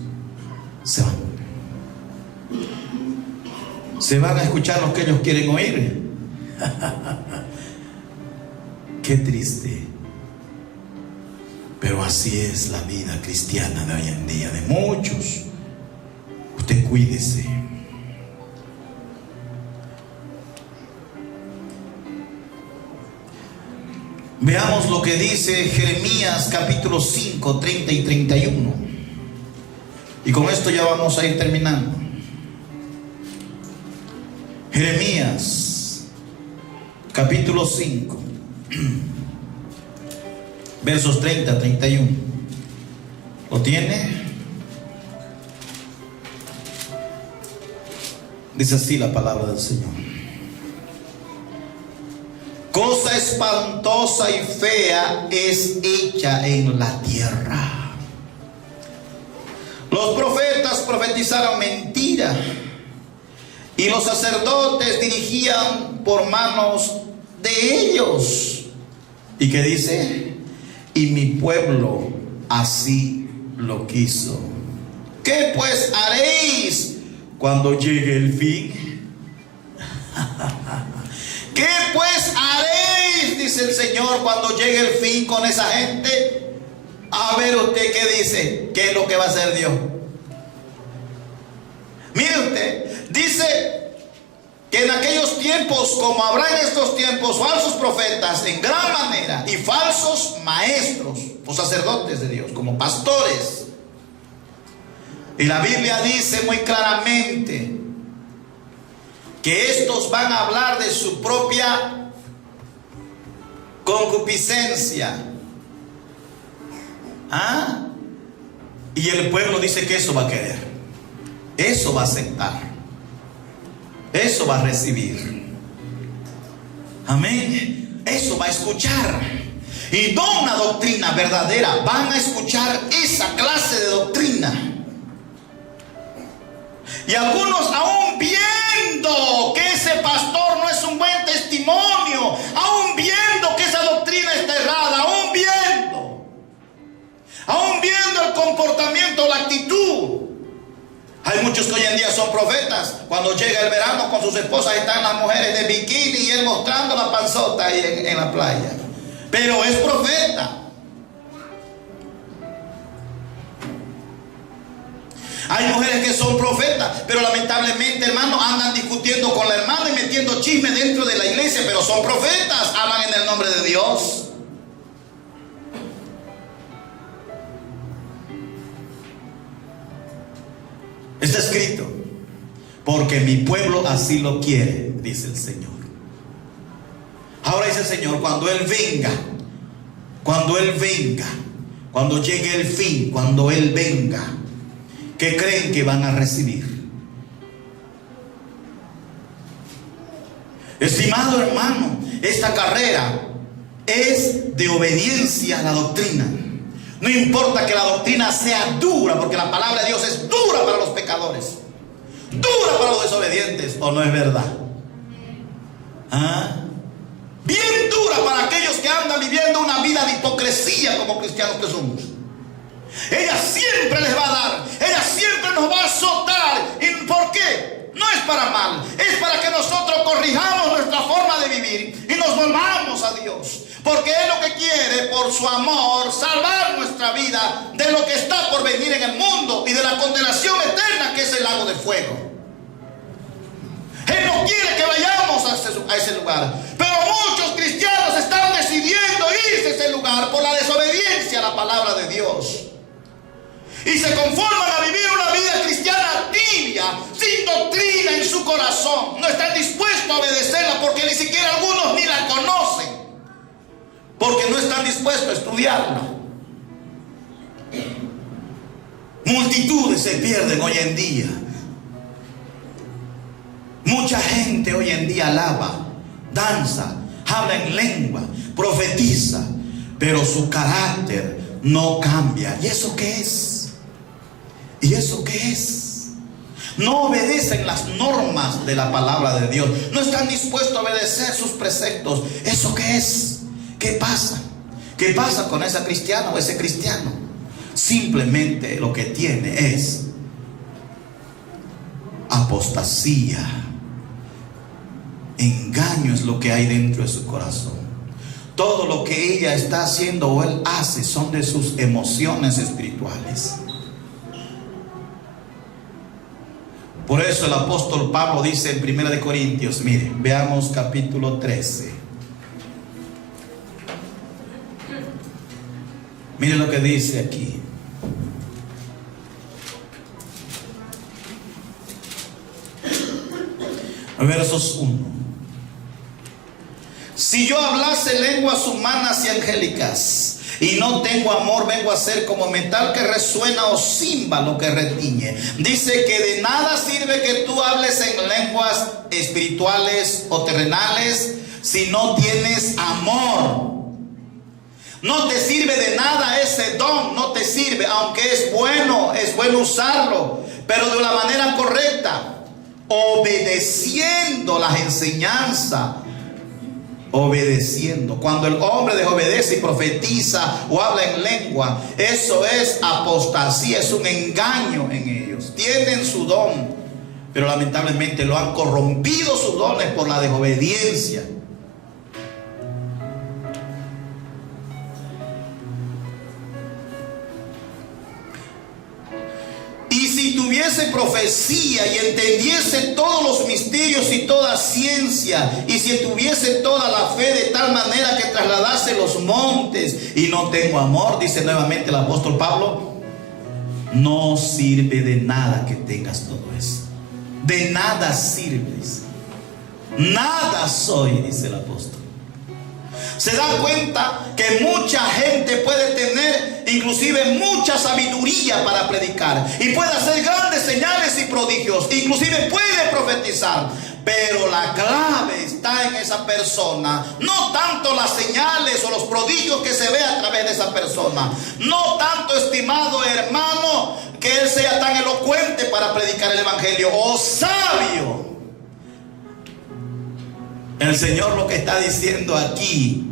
Se van a escuchar lo que ellos quieren oír. Qué triste. Pero así es la vida cristiana de hoy en día, de muchos. Usted cuídese. Veamos lo que dice Jeremías capítulo 5, 30 y 31. Y con esto ya vamos a ir terminando. Jeremías capítulo 5, versos 30, 31. ¿Lo tiene? Dice así la palabra del Señor: cosa espantosa y fea es hecha en la tierra. Los profetas profetizaron mentira, y los sacerdotes dirigían por manos de ellos. ¿Y qué dice? Y mi pueblo así lo quiso. ¿Qué pues haréis cuando llegue el fin? ¿Qué pues haréis, dice el Señor, cuando llegue el fin con esa gente? A ver usted qué dice, qué es lo que va a hacer Dios. Mire usted, dice que en aquellos tiempos, como habrá en estos tiempos, falsos profetas en gran manera y falsos maestros o sacerdotes de Dios, como pastores. Y la Biblia dice muy claramente que estos van a hablar de su propia concupiscencia. Y el pueblo dice que eso va a querer, eso va a aceptar, eso va a recibir. Amén. Eso va a escuchar. Y no una doctrina verdadera, van a escuchar esa clase de doctrina. Y algunos, aún viendo que ese pastor no es un buen testimonio, aún viendo que esa son profetas. Cuando llega el verano con sus esposas están las mujeres de bikini y él mostrando la panzota ahí en la playa. Pero es profeta. Hay mujeres que son profetas, pero lamentablemente, hermano, andan discutiendo con la hermana y metiendo chisme dentro de la iglesia, pero son profetas, hablan en el nombre de Dios. Está escrito, porque mi pueblo así lo quiere, dice el Señor. Ahora dice el Señor, cuando Él venga, cuando llegue el fin, cuando Él venga, ¿qué creen que van a recibir? Estimado hermano, esta carrera es de obediencia a la doctrina. No importa que la doctrina sea dura, porque la palabra de Dios es dura para los pecadores, dura para los desobedientes, ¿o no es verdad? ¿Ah? Bien dura para aquellos que andan viviendo una vida de hipocresía como cristianos que somos. Ella siempre les va a dar, ella siempre nos va a azotar. ¿Y por qué? No es para mal, es para que nosotros corrijamos nuestra forma de vivir y nos volvamos a Dios. Porque Él lo que quiere, por su amor, salvar nuestra vida de lo que está por venir en el mundo y de la condenación eterna que es el lago de fuego. Él no quiere que vayamos a ese lugar. Pero muchos cristianos están decidiendo irse a ese lugar por la desobediencia a la palabra de Dios. Y se conforman a vivir una vida cristiana tibia, sin doctrina en su corazón. No están dispuestos a obedecerla porque ni siquiera algunos ni la conocen. Porque no están dispuestos a estudiarla. Multitudes se pierden hoy en día. Mucha gente hoy en día alaba, danza, habla en lengua, profetiza, pero su carácter no cambia. ¿Y eso qué es? ¿Y eso qué es? No obedecen las normas de la palabra de Dios. No están dispuestos a obedecer sus preceptos. ¿Eso qué es? ¿Qué pasa? ¿Qué pasa con esa cristiana o ese cristiano? Simplemente lo que tiene es apostasía. Engaño es lo que hay dentro de su corazón. Todo lo que ella está haciendo o él hace son de sus emociones espirituales. Por eso el apóstol Pablo dice en 1 Corintios, miren, veamos capítulo 13. Miren lo que dice aquí. Versos 1. Si yo hablase lenguas humanas y angélicas y no tengo amor, vengo a ser como metal que resuena o címbalo que retiñe. Dice que de nada sirve que tú hables en lenguas espirituales o terrenales si no tienes amor. No te sirve de nada ese don, no te sirve, aunque es bueno usarlo, pero de la manera correcta, obedeciendo las enseñanzas, obedeciendo. Cuando el hombre desobedece y profetiza o habla en lengua, eso es apostasía, es un engaño en ellos. Tienen su don, pero lamentablemente lo han corrompido sus dones por la desobediencia. Y si tuviese profecía y entendiese todos los misterios y toda ciencia, y si tuviese toda la fe de tal manera que trasladase los montes, y no tengo amor, dice nuevamente el apóstol Pablo, no sirve de nada que tengas todo eso. De nada sirves. Nada soy, dice el apóstol. Se dan cuenta que mucha gente puede tener inclusive mucha sabiduría para predicar y puede hacer grandes señales y prodigios, inclusive puede profetizar, pero la clave está en esa persona. No tanto las señales o los prodigios que se ve a través de esa persona, no tanto, estimado hermano, que él sea tan elocuente para predicar el evangelio o sabio. El Señor lo que está diciendo aquí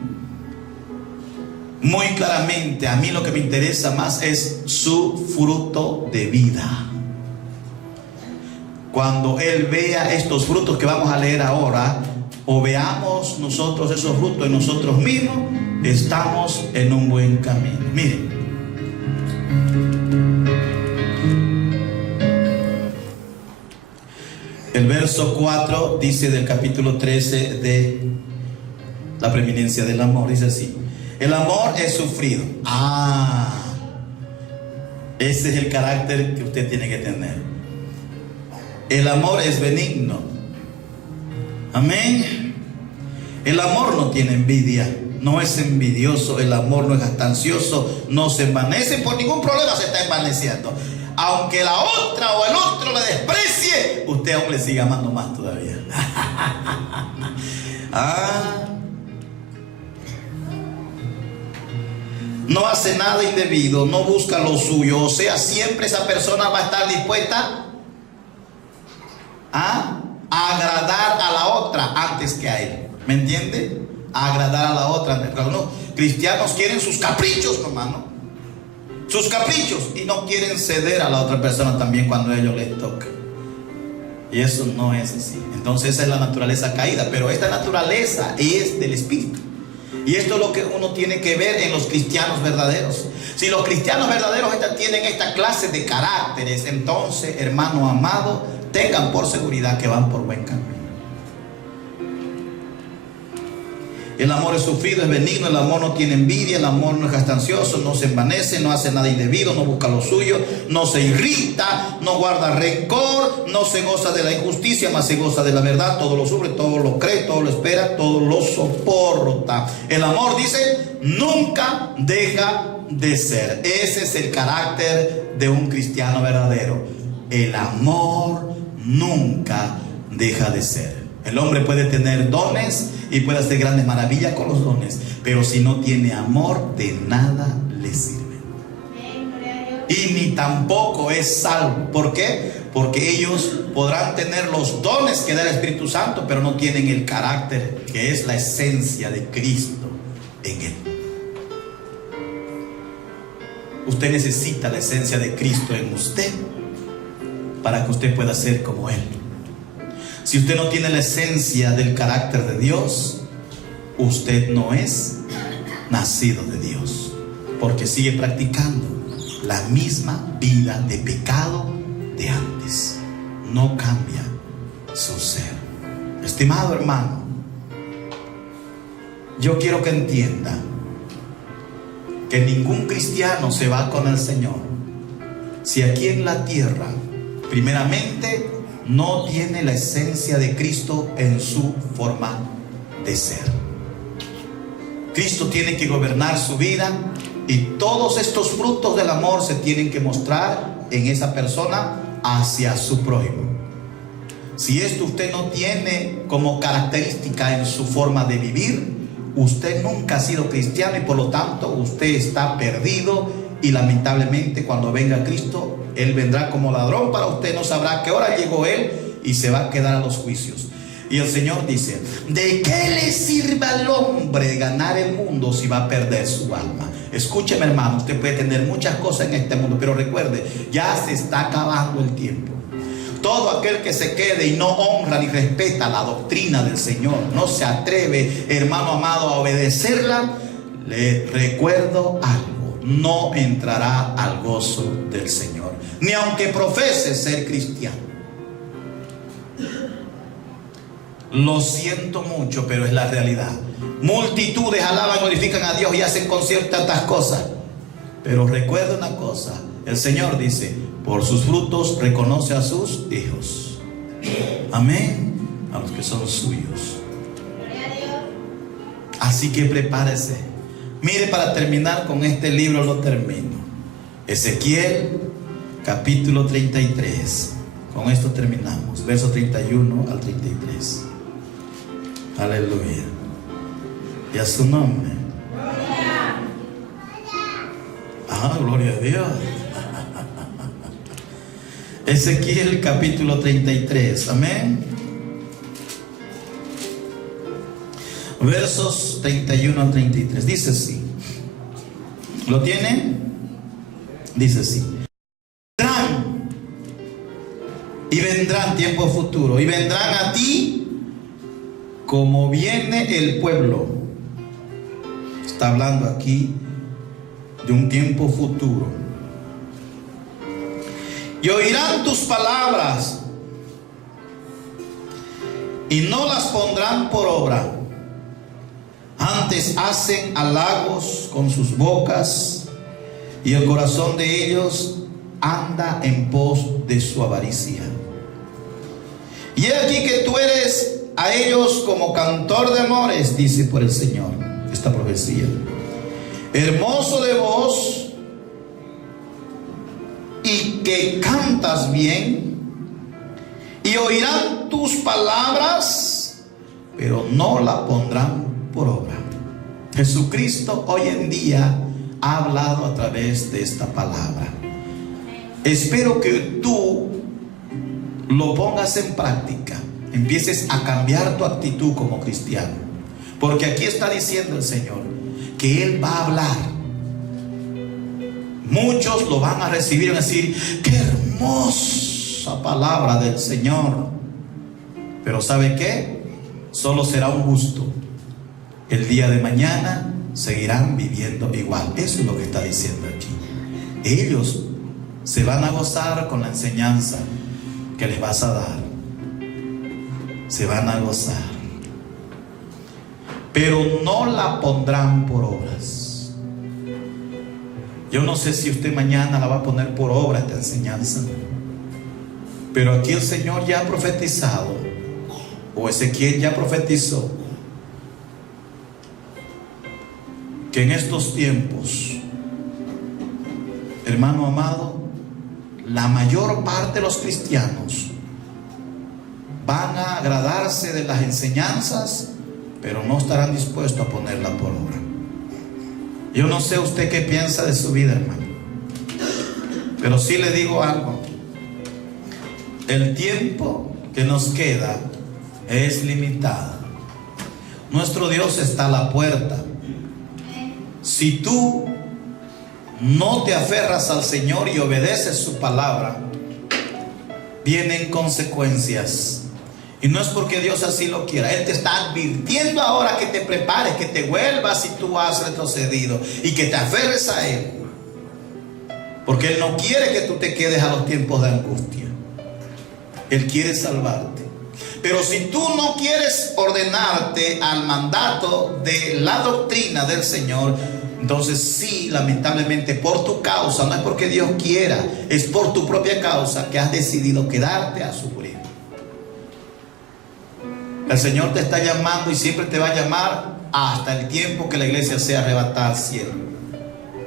muy claramente, a mí lo que me interesa más es su fruto de vida. cuando Él vea estos frutos que vamos a leer ahora, o veamos nosotros esos frutos en nosotros mismos, estamos en un buen camino. Miren, el verso 4 dice del capítulo 13 de la preeminencia del amor, dice así: el amor es sufrido. Ese es el carácter que usted tiene que tener. El amor es benigno. Amén. El amor no tiene envidia, no es envidioso, el amor no es jactancioso, no se envanece, por ningún problema se está envaneciendo. Aunque la otra o el otro le desprecie, usted aún le sigue amando más todavía. No hace nada indebido, no busca lo suyo. O sea, siempre esa persona va a estar dispuesta a agradar a la otra antes que a él. ¿Me entiende? A agradar a la otra. Algunos cristianos quieren sus caprichos, hermano. Sus caprichos. Y no quieren ceder a la otra persona también cuando a ellos les toca. Y eso no es así. Entonces esa es la naturaleza caída. Pero esta naturaleza es del Espíritu. Y esto es lo que uno tiene que ver en los cristianos verdaderos. Si los cristianos verdaderos tienen esta clase de caracteres, entonces, hermano amado, tengan por seguridad que van por buen camino. El amor es sufrido, es benigno, el amor no tiene envidia, el amor no es jactancioso, no se envanece, no hace nada indebido, no busca lo suyo, no se irrita, no guarda rencor, no se goza de la injusticia, mas se goza de la verdad. Todo lo sufre, todo lo cree, todo lo espera, todo lo soporta. El amor, dice, nunca deja de ser. Ese es el carácter de un cristiano verdadero. El amor nunca deja de ser. El hombre puede tener dones y puede hacer grandes maravillas con los dones, pero si no tiene amor, de nada le sirve. Y ni tampoco es salvo. ¿Por qué? Porque ellos podrán tener los dones que da el Espíritu Santo, pero no tienen el carácter que es la esencia de Cristo en él. Usted necesita la esencia de Cristo en usted para que usted pueda ser como Él. Si usted no tiene la esencia del carácter de Dios, usted no es nacido de Dios, porque sigue practicando la misma vida de pecado de antes. No cambia su ser. Estimado hermano, yo quiero que entienda que ningún cristiano se va con el Señor si aquí en la tierra, primeramente, no tiene la esencia de Cristo en su forma de ser. Cristo tiene que gobernar su vida y todos estos frutos del amor se tienen que mostrar en esa persona hacia su prójimo. Si esto usted no tiene como característica en su forma de vivir, usted nunca ha sido cristiano y por lo tanto usted está perdido, y lamentablemente cuando venga Cristo, Él vendrá como ladrón para usted, no sabrá qué hora llegó Él y se va a quedar a los juicios. Y el Señor dice: ¿de qué le sirve al hombre ganar el mundo si va a perder su alma? Escúcheme, hermano, usted puede tener muchas cosas en este mundo, pero recuerde, ya se está acabando el tiempo. Todo aquel que se quede y no honra ni respeta la doctrina del Señor, no se atreve, hermano amado, a obedecerla, le recuerdo algo: no entrará al gozo del Señor, ni aunque profese ser cristiano. Lo siento mucho, pero es la realidad. Multitudes alaban, glorifican a Dios y hacen conciertos, tantas cosas, pero recuerda una cosa: el Señor dice, por sus frutos reconoce a sus hijos. Amén. A los que son suyos. Así que prepárese. Mire, para terminar con este libro, lo termino. Ezequiel capítulo 33. Con esto terminamos. Verso 31 al 33. Aleluya. Y a su nombre. Gloria a Dios. Ezequiel capítulo 33. Amén. Versos 31 al 33. Dice así. ¿Lo tiene? Dice así: Y vendrán tiempo futuro. Y vendrán a ti como viene el pueblo. Está hablando aquí de un tiempo futuro. Y oirán tus palabras y no las pondrán por obra. Antes hacen halagos con sus bocas, y el corazón de ellos anda en pos de su avaricia. Y he aquí que tú eres a ellos como cantor de amores, dice por el Señor esta profecía. Hermoso de voz y que cantas bien, y oirán tus palabras, pero no la pondrán por obra. Jesucristo hoy en día ha hablado a través de esta palabra. Espero que tú lo pongas en práctica, empieces a cambiar tu actitud como cristiano, porque aquí está diciendo el Señor que Él va a hablar. Muchos lo van a recibir y van a decir: qué hermosa palabra del Señor. Pero ¿sabe qué? Solo será un gusto. El día de mañana seguirán viviendo igual. Eso es lo que está diciendo aquí. Ellos se van a gozar con la enseñanza que les vas a dar. Se van a gozar, pero no la pondrán por obras. Yo no sé si usted mañana la va a poner por obra esta enseñanza, pero aquí el Señor ya ha profetizado, o Ezequiel ya profetizó, que en estos tiempos, hermano amado, la mayor parte de los cristianos van a agradarse de las enseñanzas, pero no estarán dispuestos a ponerla por obra. Yo no sé usted qué piensa de su vida, hermano, pero sí le digo algo: el tiempo que nos queda es limitado. Nuestro Dios está a la puerta. Si tú no te aferras al Señor y obedeces su palabra, vienen consecuencias. Y no es porque Dios así lo quiera. Él te está advirtiendo ahora que te prepares, que te vuelvas si tú has retrocedido, y que te aferres a Él, porque Él no quiere que tú te quedes a los tiempos de angustia. Él quiere salvarte. Pero si tú no quieres ordenarte al mandato de la doctrina del Señor, entonces sí, lamentablemente por tu causa, no es porque Dios quiera, es por tu propia causa que has decidido quedarte a sufrir. El Señor te está llamando y siempre te va a llamar hasta el tiempo que la iglesia sea arrebatada al cielo.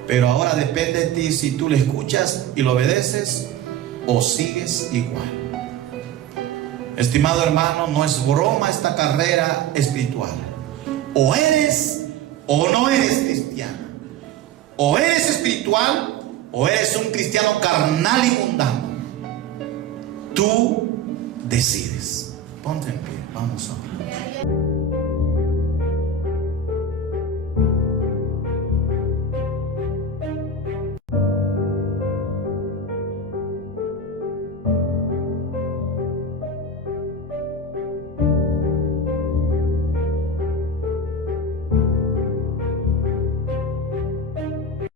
Pero ahora depende de ti si tú le escuchas y lo obedeces, o sigues igual. Estimado hermano, no es broma esta carrera espiritual. O eres o no eres cristiano. O eres espiritual o eres un cristiano carnal y mundano. Tú decides. Ponte en pie, vamos a orar.